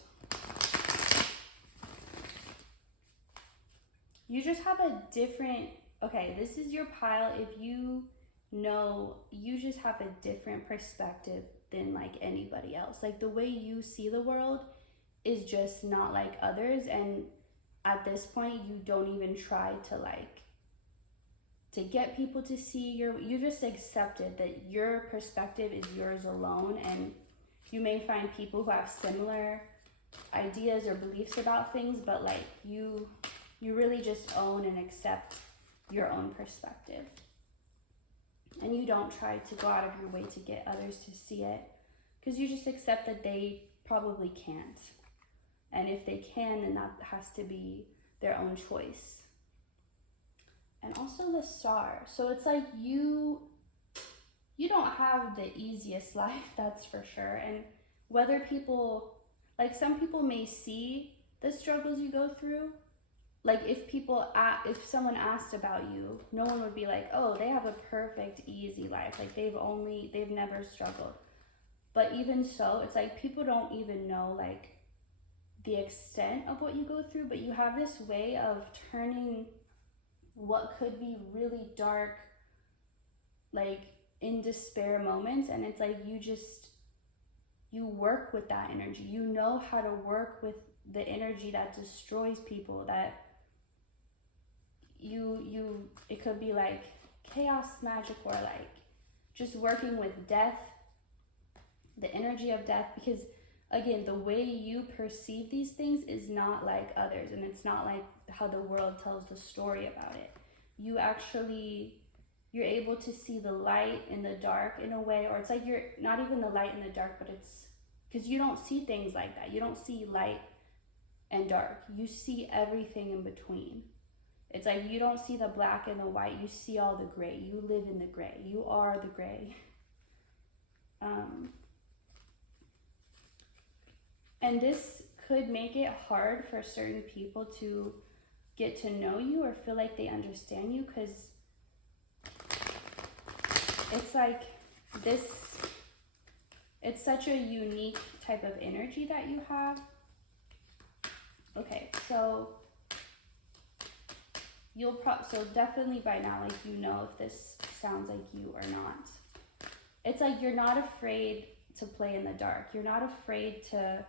You just have a different, okay, this is your pile. If you know, you just have a different perspective than like anybody else. Like the way you see the world is just not like others. And at this point, you don't even try to like, to get people to see you just accepted that your perspective is yours alone. And you may find people who have similar ideas or beliefs about things, but like you really just own and accept your own perspective. And you don't try to go out of your way to get others to see it, because you just accept that they probably can't. And if they can, then that has to be their own choice. And also the Star. So it's like you don't have the easiest life, that's for sure. And whether people, like some people may see the struggles you go through. Like if someone asked about you, no one would be like, oh, they have a perfect, easy life. Like they've never struggled. But even so, it's like people don't even know like the extent of what you go through, but you have this way of turning what could be really dark, like in despair moments. And it's like you work with that energy. You know how to work with the energy that destroys people, that it could be like chaos magic, or like just working with death, the energy of death, because again, the way you perceive these things is not like others, and it's not like how the world tells the story about it. You're able to see the light in the dark in a way, or it's like you're not even the light in the dark, but it's because you don't see things like that. You don't see light and dark. You see everything in between. It's like you don't see the black and the white. You see all the gray. You live in the gray. You are the gray. And this could make it hard for certain people to get to know you or feel like they understand you, because it's like this, it's such a unique type of energy that you have. Okay, so so definitely by now, like, you know if this sounds like you or not. It's like you're not afraid to play in the dark. You're not afraid to,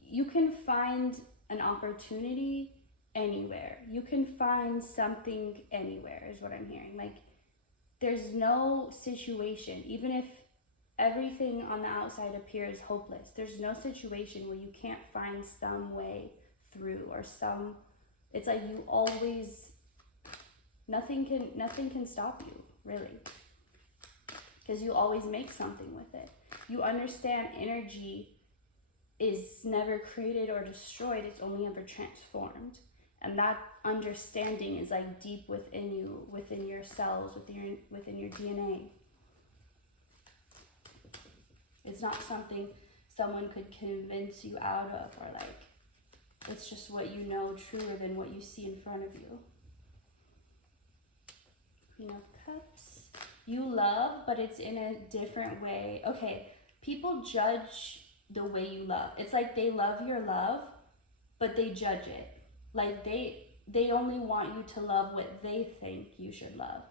you can find an opportunity anywhere. You can find something anywhere is what I'm hearing. Like there's no situation, even if everything on the outside appears hopeless, there's no situation where you can't find some way through, or some, it's like you always, nothing can stop you, really, because you always make something with it. You understand energy is never created or destroyed, it's only ever transformed. And that understanding is like deep within you, within your cells, within your DNA. It's not something someone could convince you out of, or like, it's just what you know truer than what you see in front of you. Queen of Cups. You love, but it's in a different way. Okay, people judge the way you love. It's like they love your love, but they judge it. Like they only want you to love what they think you should love.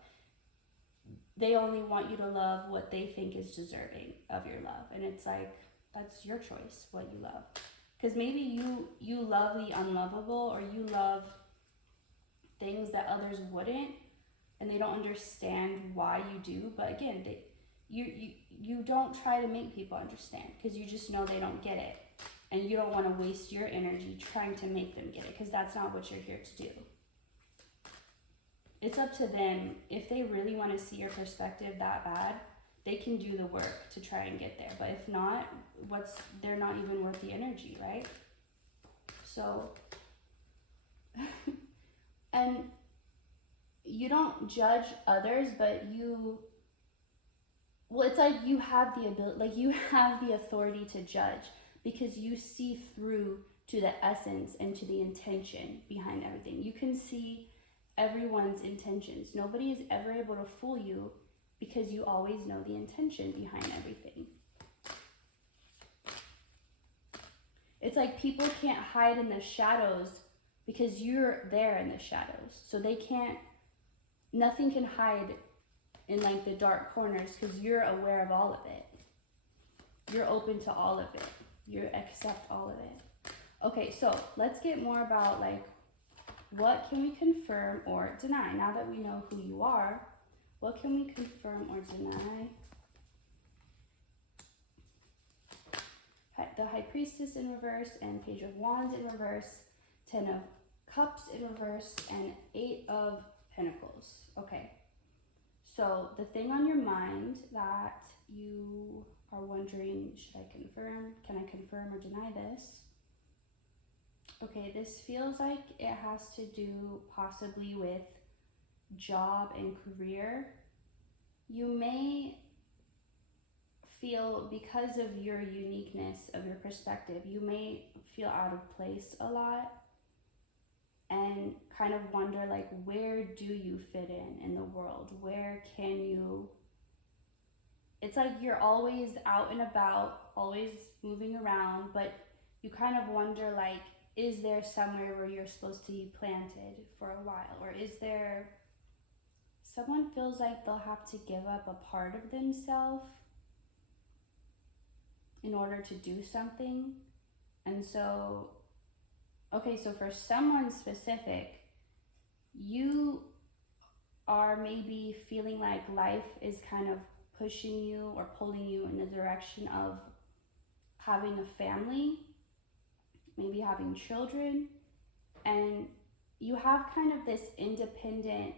They only want you to love what they think is deserving of your love. And it's like, that's your choice, what you love. Because maybe you love the unlovable, or you love things that others wouldn't, and they don't understand why you do. But again, you don't try to make people understand, because you just know they don't get it. And you don't want to waste your energy trying to make them get it, because that's not what you're here to do. It's up to them. If they really want to see your perspective that bad, they can do the work to try and get there. But if not, they're not even worth the energy, right? So, and you don't judge others, but it's like you have the ability, like you have the authority to judge, because you see through to the essence and to the intention behind everything. You can see everyone's intentions. Nobody is ever able to fool you, because you always know the intention behind everything. It's like people can't hide in the shadows because you're there in the shadows. So they can't, nothing can hide in like the dark corners because you're aware of all of it. You're open to all of it. You accept all of it. Okay, so let's get more about like what can we confirm or deny? Now that we know who you are, what can we confirm or deny? The High Priestess in reverse and Page of Wands in reverse, 10 of Cups in reverse, and 8 of Pentacles. Okay, so the thing on your mind that you are wondering, should I confirm? Can I confirm or deny this? Okay, this feels like it has to do possibly with job and career. You may feel, because of your uniqueness of your perspective, you may feel out of place a lot and kind of wonder like, where do you fit in the world? Where can you, it's like you're always out and about, always moving around, but you kind of wonder like, is there somewhere where you're supposed to be planted for a while? Or is there, someone feels like they'll have to give up a part of themselves in order to do something. And so, okay, so for someone specific, you are maybe feeling like life is kind of pushing you or pulling you in the direction of having a family, maybe having children, and you have kind of this independent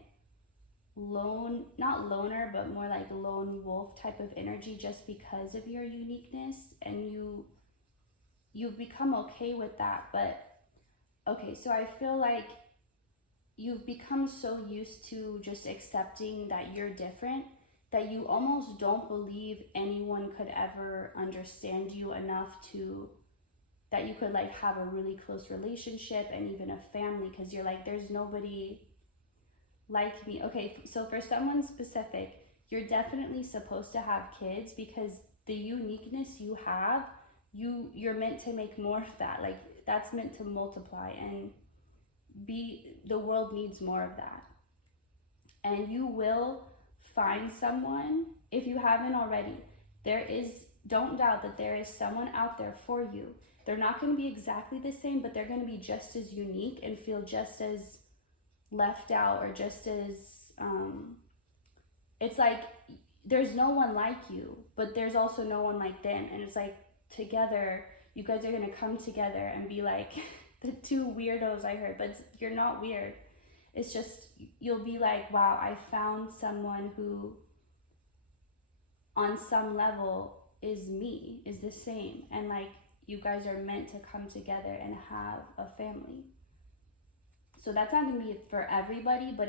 not loner, but more like lone wolf type of energy just because of your uniqueness, and you've become okay with that. But okay, so I feel like you've become so used to just accepting that you're different that you almost don't believe anyone could ever understand you enough to that you could like have a really close relationship and even a family, because you're like, there's nobody like me. Okay, so for someone specific, you're definitely supposed to have kids because the uniqueness you have, you're meant to make more of that. Like that's meant to multiply and the world needs more of that. And you will find someone, if you haven't already. Don't doubt that there is someone out there for you. They're not going to be exactly the same, but they're going to be just as unique and feel just as left out, or just as it's like there's no one like you, but there's also no one like them, and it's like together you guys are going to come together and be like the two weirdos I heard, but you're not weird. It's just you'll be like, wow, I found someone who on some level is me, is the same, and like you guys are meant to come together and have a family. So that's not going to be for everybody, but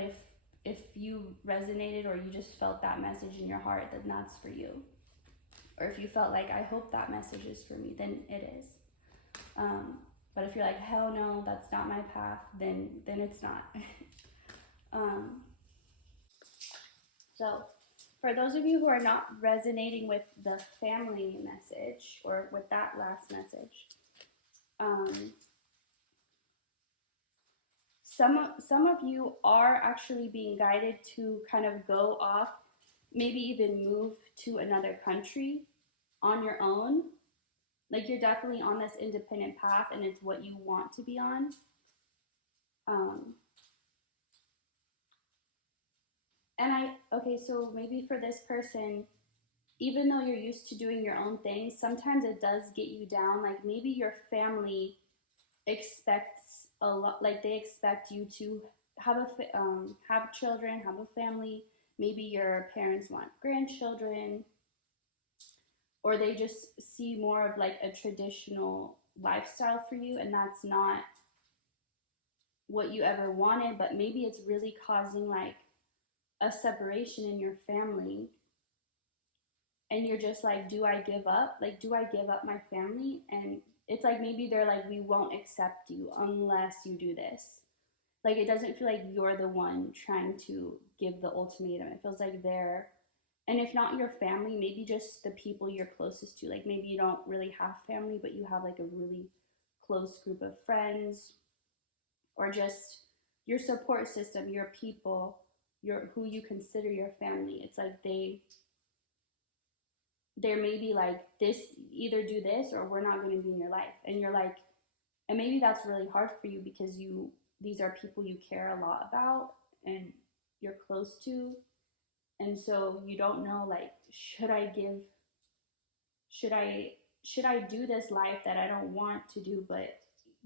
if you resonated or you just felt that message in your heart, then that's for you. Or if you felt like, I hope that message is for me, then it is. But if you're like, hell no, that's not my path, then it's not. So for those of you who are not resonating with the family message or with that last message, some of you are actually being guided to kind of go off, maybe even move to another country on your own. Like you're definitely on this independent path and it's what you want to be on. Okay, so maybe for this person, even though you're used to doing your own thing, sometimes it does get you down. Like maybe your family expects a lot, like they expect you to have children, have a family. Maybe your parents want grandchildren, or they just see more of like a traditional lifestyle for you, and that's not what you ever wanted. But maybe it's really causing like a separation in your family, and you're just like, do I give up? Like, do I give up my family? And it's like maybe they're like, we won't accept you unless you do this. Like it doesn't feel like you're the one trying to give the ultimatum. It feels like they're And if not your family, maybe just the people you're closest to. Like maybe you don't really have family, but you have like a really close group of friends, or just your support system, your people, your who you consider your family. It's like they're maybe like, this, either do this or we're not going to be in your life. And you're like, and maybe that's really hard for you because these are people you care a lot about and you're close to. And so you don't know, like, should I should I do this life that I don't want to do but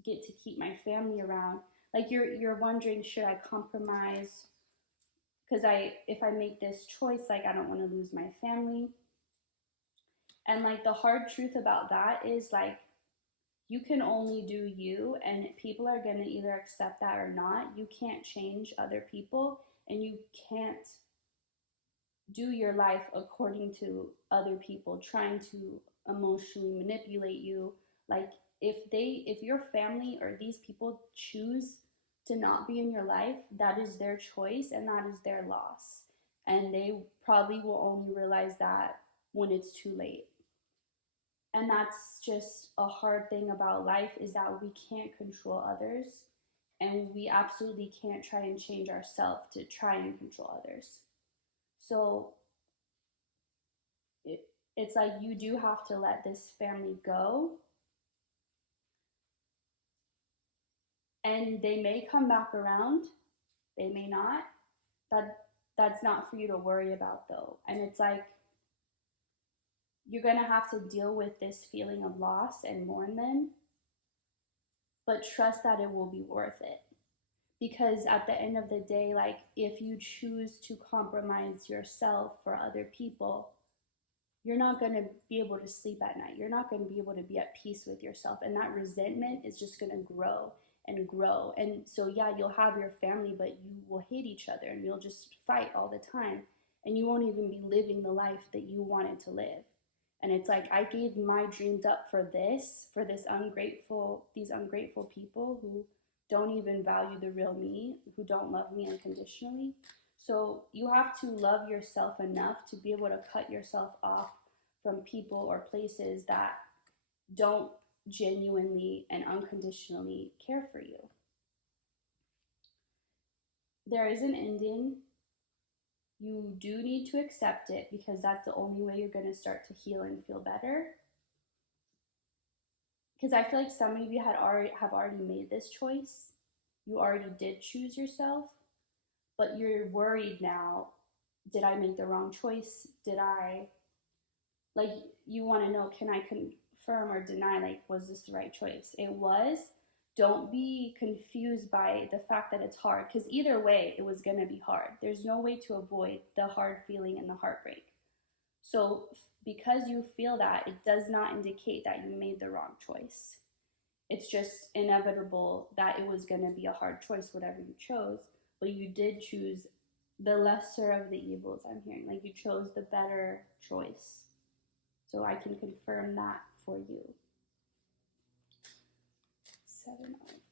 get to keep my family around? Like you're wondering, should I compromise? Because if I make this choice, like I don't want to lose my family. And like the hard truth about that is like you can only do you, and people are going to either accept that or not. You can't change other people, and you can't do your life according to other people trying to emotionally manipulate you. Like if your family or these people choose to not be in your life, that is their choice and that is their loss, and they probably will only realize that when it's too late. And that's just a hard thing about life, is that we can't control others, and we absolutely can't try and change ourselves to try and control others. So it, it's like you do have to let this family go, and they may come back around, they may not. That's not for you to worry about though. And it's like you're going to have to deal with this feeling of loss and mourn them, but trust that it will be worth it. Because at the end of the day, like if you choose to compromise yourself for other people, you're not going to be able to sleep at night. You're not going to be able to be at peace with yourself. And that resentment is just going to grow and grow. And so, yeah, you'll have your family, but you will hate each other and you'll just fight all the time. And you won't even be living the life that you wanted to live. And it's like, I gave my dreams up for these ungrateful people who don't even value the real me, who don't love me unconditionally. So you have to love yourself enough to be able to cut yourself off from people or places that don't genuinely and unconditionally care for you. There is an ending. You do need to accept it, because that's the only way you're going to start to heal and feel better. Because I feel like some of you have already made this choice. You already did choose yourself, but you're worried now. Did I make the wrong choice? Like, you want to know, can I confirm or deny, like, was this the right choice? It was. Don't be confused by the fact that it's hard, because either way, it was going to be hard. There's no way to avoid the hard feeling and the heartbreak. So because you feel that, it does not indicate that you made the wrong choice. It's just inevitable that it was going to be a hard choice, whatever you chose, but you did choose the lesser of the evils, I'm hearing. Like, you chose the better choice. So I can confirm that for you. Seven of Pentacles.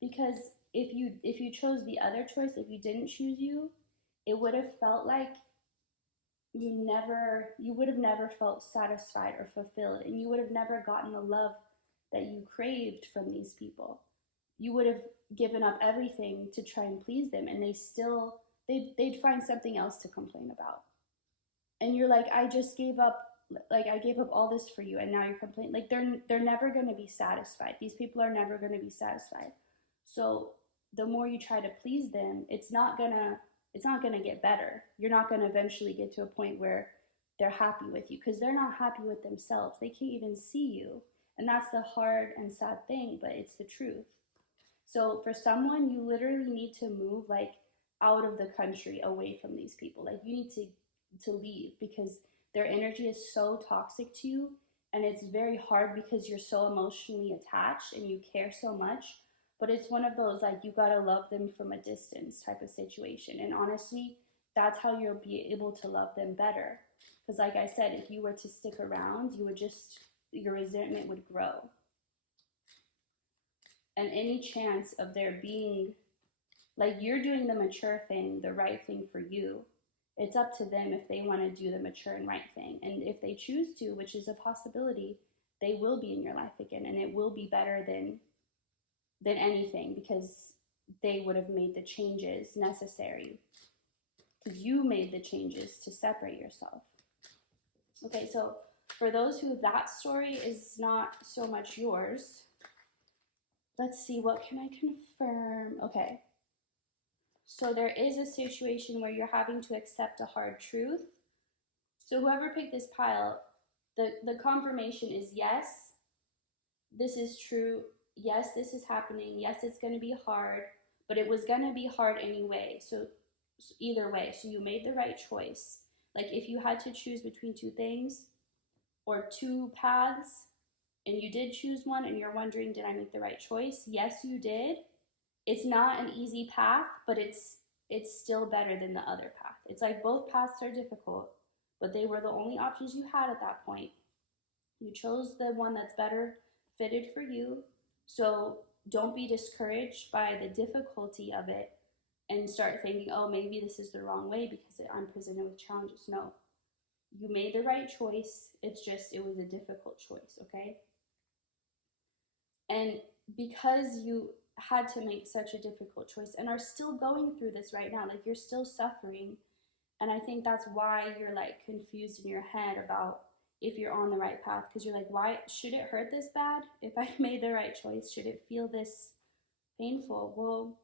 Because if you chose the other choice, if you didn't choose you, it would have felt like you would have never felt satisfied or fulfilled, and you would have never gotten the love that you craved from these people. You would have given up everything to try and please them, and they'd find something else to complain about. And you're like, I gave up all this for you, and now you're complaining. Like, they're never going to be satisfied. These people are never going to be satisfied. So the more you try to please them, it's not gonna get better. You're not gonna eventually get to a point where they're happy with you, because they're not happy with themselves. They can't even see you. And that's the hard and sad thing, but it's the truth. So for someone, you literally need to move, like, out of the country, away from these people. Like, you need to leave, because their energy is so toxic to you, and it's very hard because you're so emotionally attached and you care so much. But it's one of those, like, you gotta love them from a distance type of situation. And honestly, that's how you'll be able to love them better. Because like I said, if you were to stick around, your resentment would grow. And any chance of there being, like, you're doing the mature thing, the right thing for you. It's up to them if they want to do the mature and right thing. And if they choose to, which is a possibility, they will be in your life again, and it will be better than anything, because they would have made the changes necessary, because you made the changes to separate yourself. Okay, so for those who that story is not so much yours, let's see, what can I confirm? Okay, so there is a situation where you're having to accept a hard truth. So whoever picked this pile, the confirmation is yes, this is true. Yes, this is happening. Yes, it's going to be hard, but it was going to be hard anyway. So either way, so you made the right choice. Like if you had to choose between two things or two paths, and you did choose one and you're wondering, did I make the right choice? Yes, you did. It's not an easy path, but it's still better than the other path. It's like both paths are difficult, but they were the only options you had at that point. You chose the one that's better fitted for you. So don't be discouraged by the difficulty of it and start thinking, oh, maybe this is the wrong way because I'm presented with challenges. No, you made the right choice. It's just, it was a difficult choice, okay? And because you had to make such a difficult choice and are still going through this right now, like you're still suffering. And I think that's why you're like confused in your head about if you're on the right path, because you're like, why should it hurt this bad? If I made the right choice, should it feel this painful? Well,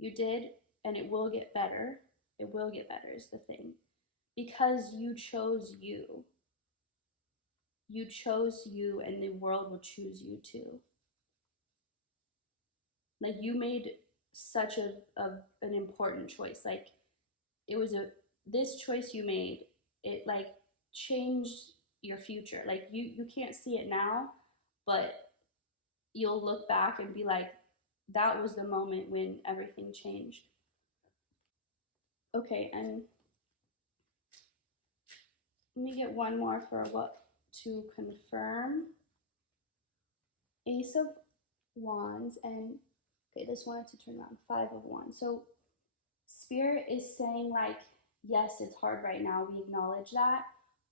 you did, and it will get better. It will get better is the thing, because you chose you. You chose you, and the world will choose you too. Like you made such an important choice. Like it was this choice you made, it like changed your future. Like you can't see it now, but you'll look back and be like, that was the moment when everything changed. Okay, and let me get one more for what to confirm. Ace of Wands, and okay, this wanted to turn around. 5 of Wands. So Spirit is saying like, yes, it's hard right now. We acknowledge that,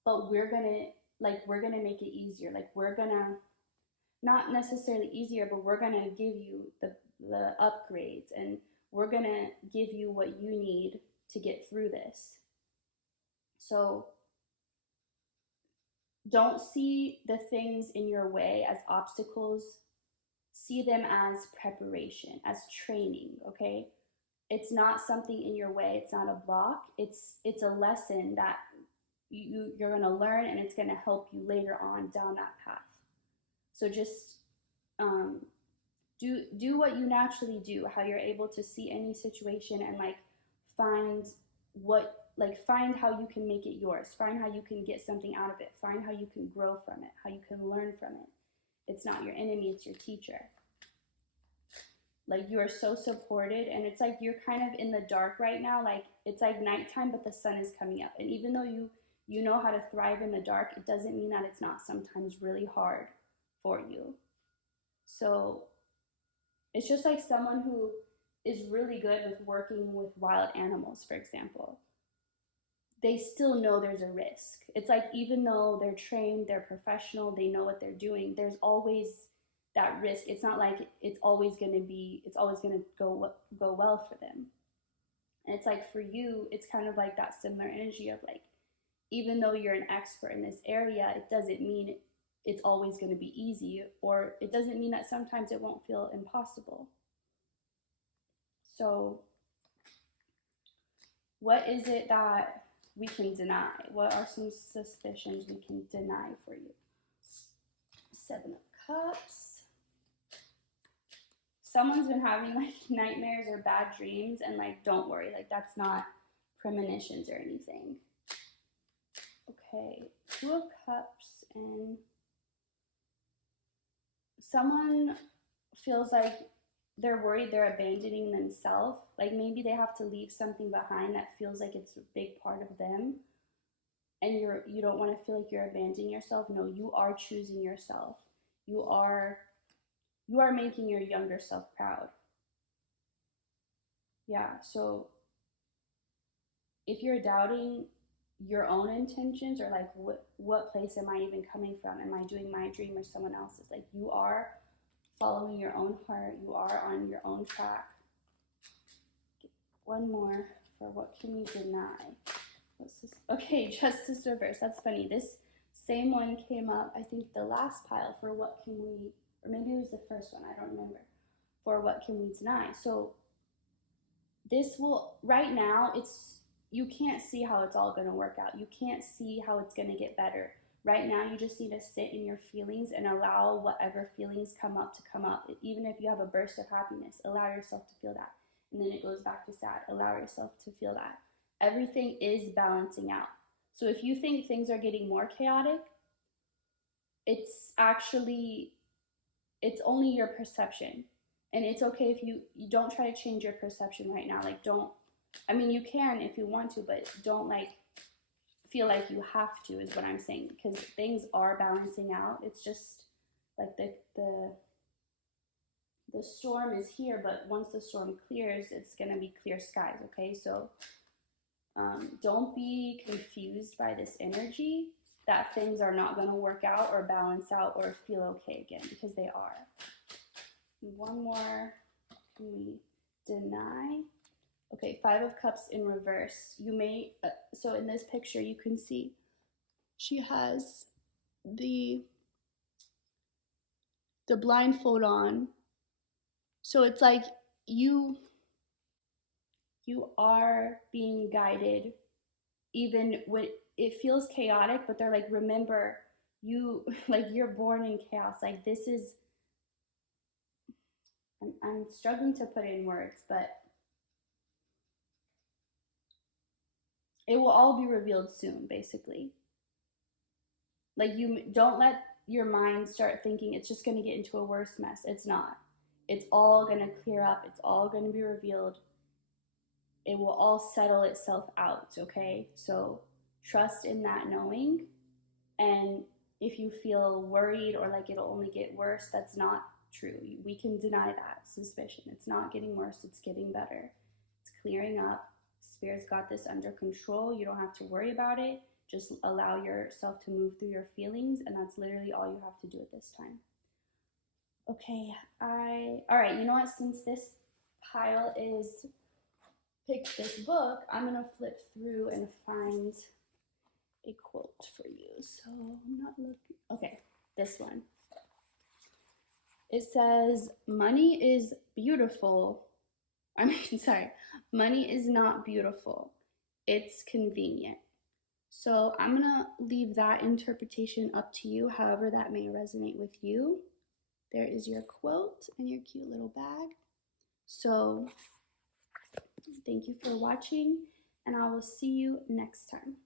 but we're gonna make it easier. Like we're gonna, not necessarily easier, but we're gonna give you the upgrades, and we're gonna give you what you need to get through this. So don't see the things in your way as obstacles. See them as preparation, as training, okay? It's not something in your way. It's not a block. It's a lesson that you're going to learn, and it's going to help you later on down that path. So just do what you naturally do, how you're able to see any situation and like find how you can make it yours. Find how you can get something out of it. Find how you can grow from it, how you can learn from it. It's not your enemy, it's your teacher. Like you are so supported, and it's like you're kind of in the dark right now. Like it's like nighttime, but the sun is coming up. And even though you know how to thrive in the dark, it doesn't mean that it's not sometimes really hard for you. So it's just like someone who is really good with working with wild animals, for example. They still know there's a risk. It's like even though they're trained, they're professional, they know what they're doing, there's always that risk. It's not like it's always going to go well for them. And it's like for you, it's kind of like that similar energy of like, even though you're an expert in this area, it doesn't mean it's always going to be easy, or it doesn't mean that sometimes it won't feel impossible. So what is it that we can deny? What are some suspicions we can deny for you? 7 of Cups. Someone's been having like nightmares or bad dreams, and like, don't worry, like that's not premonitions or anything. Okay, 2 of Cups, and someone feels like they're worried they're abandoning themselves. Like maybe they have to leave something behind that feels like it's a big part of them, and you don't want to feel like you're abandoning yourself. No, you are choosing yourself. You are making your younger self proud. Yeah, so if you're doubting your own intentions, or like what place am I even coming from? Am I doing my dream or someone else's? Like, you are following your own heart. You are on your own track. One more for what can we deny? What's this? Okay, justice reverse. That's funny. This same one came up, I think, the last pile for what can we, or maybe it was the first one, I don't remember, for what can we deny. So this will, right now, it's, you can't see how it's all going to work out. You can't see how it's going to get better. Right now, you just need to sit in your feelings and allow whatever feelings come up to come up. Even if you have a burst of happiness, allow yourself to feel that. And then it goes back to sad. Allow yourself to feel that. Everything is balancing out. So if you think things are getting more chaotic, it's actually, it's only your perception. And it's okay if you don't try to change your perception right now. Like, don't, I mean, you can if you want to, but don't like feel like you have to, is what I'm saying, because things are balancing out. It's just like the storm is here, but once the storm clears, it's gonna be clear skies. Okay, so don't be confused by this energy that things are not going to work out or balance out or feel okay again, because they are. One more. Can we deny? Okay, 5 of Cups in reverse. You may, so in this picture, you can see she has the blindfold on. So it's like you are being guided, even when it feels chaotic, but they're like, remember, you, like, you're born in chaos. Like, this is, I'm struggling to put it in words, but it will all be revealed soon, basically. Like, you don't let your mind start thinking it's just going to get into a worse mess. It's not. It's all going to clear up. It's all going to be revealed. It will all settle itself out, okay? So trust in that knowing. And if you feel worried or like it'll only get worse, that's not true. We can deny that suspicion. It's not getting worse, it's getting better. It's clearing up. Spirit's got this under control. You don't have to worry about it. Just allow yourself to move through your feelings, and that's literally all you have to do at this time. Okay, all right, you know what? Since this pile is picked this book, I'm gonna flip through and find a quote for you. So I'm not looking. Okay, this one. It says, money is beautiful. I mean, sorry, money is not beautiful. It's convenient. So I'm gonna leave that interpretation up to you, however that may resonate with you. There is your quote and your cute little bag. So thank you for watching, and I will see you next time.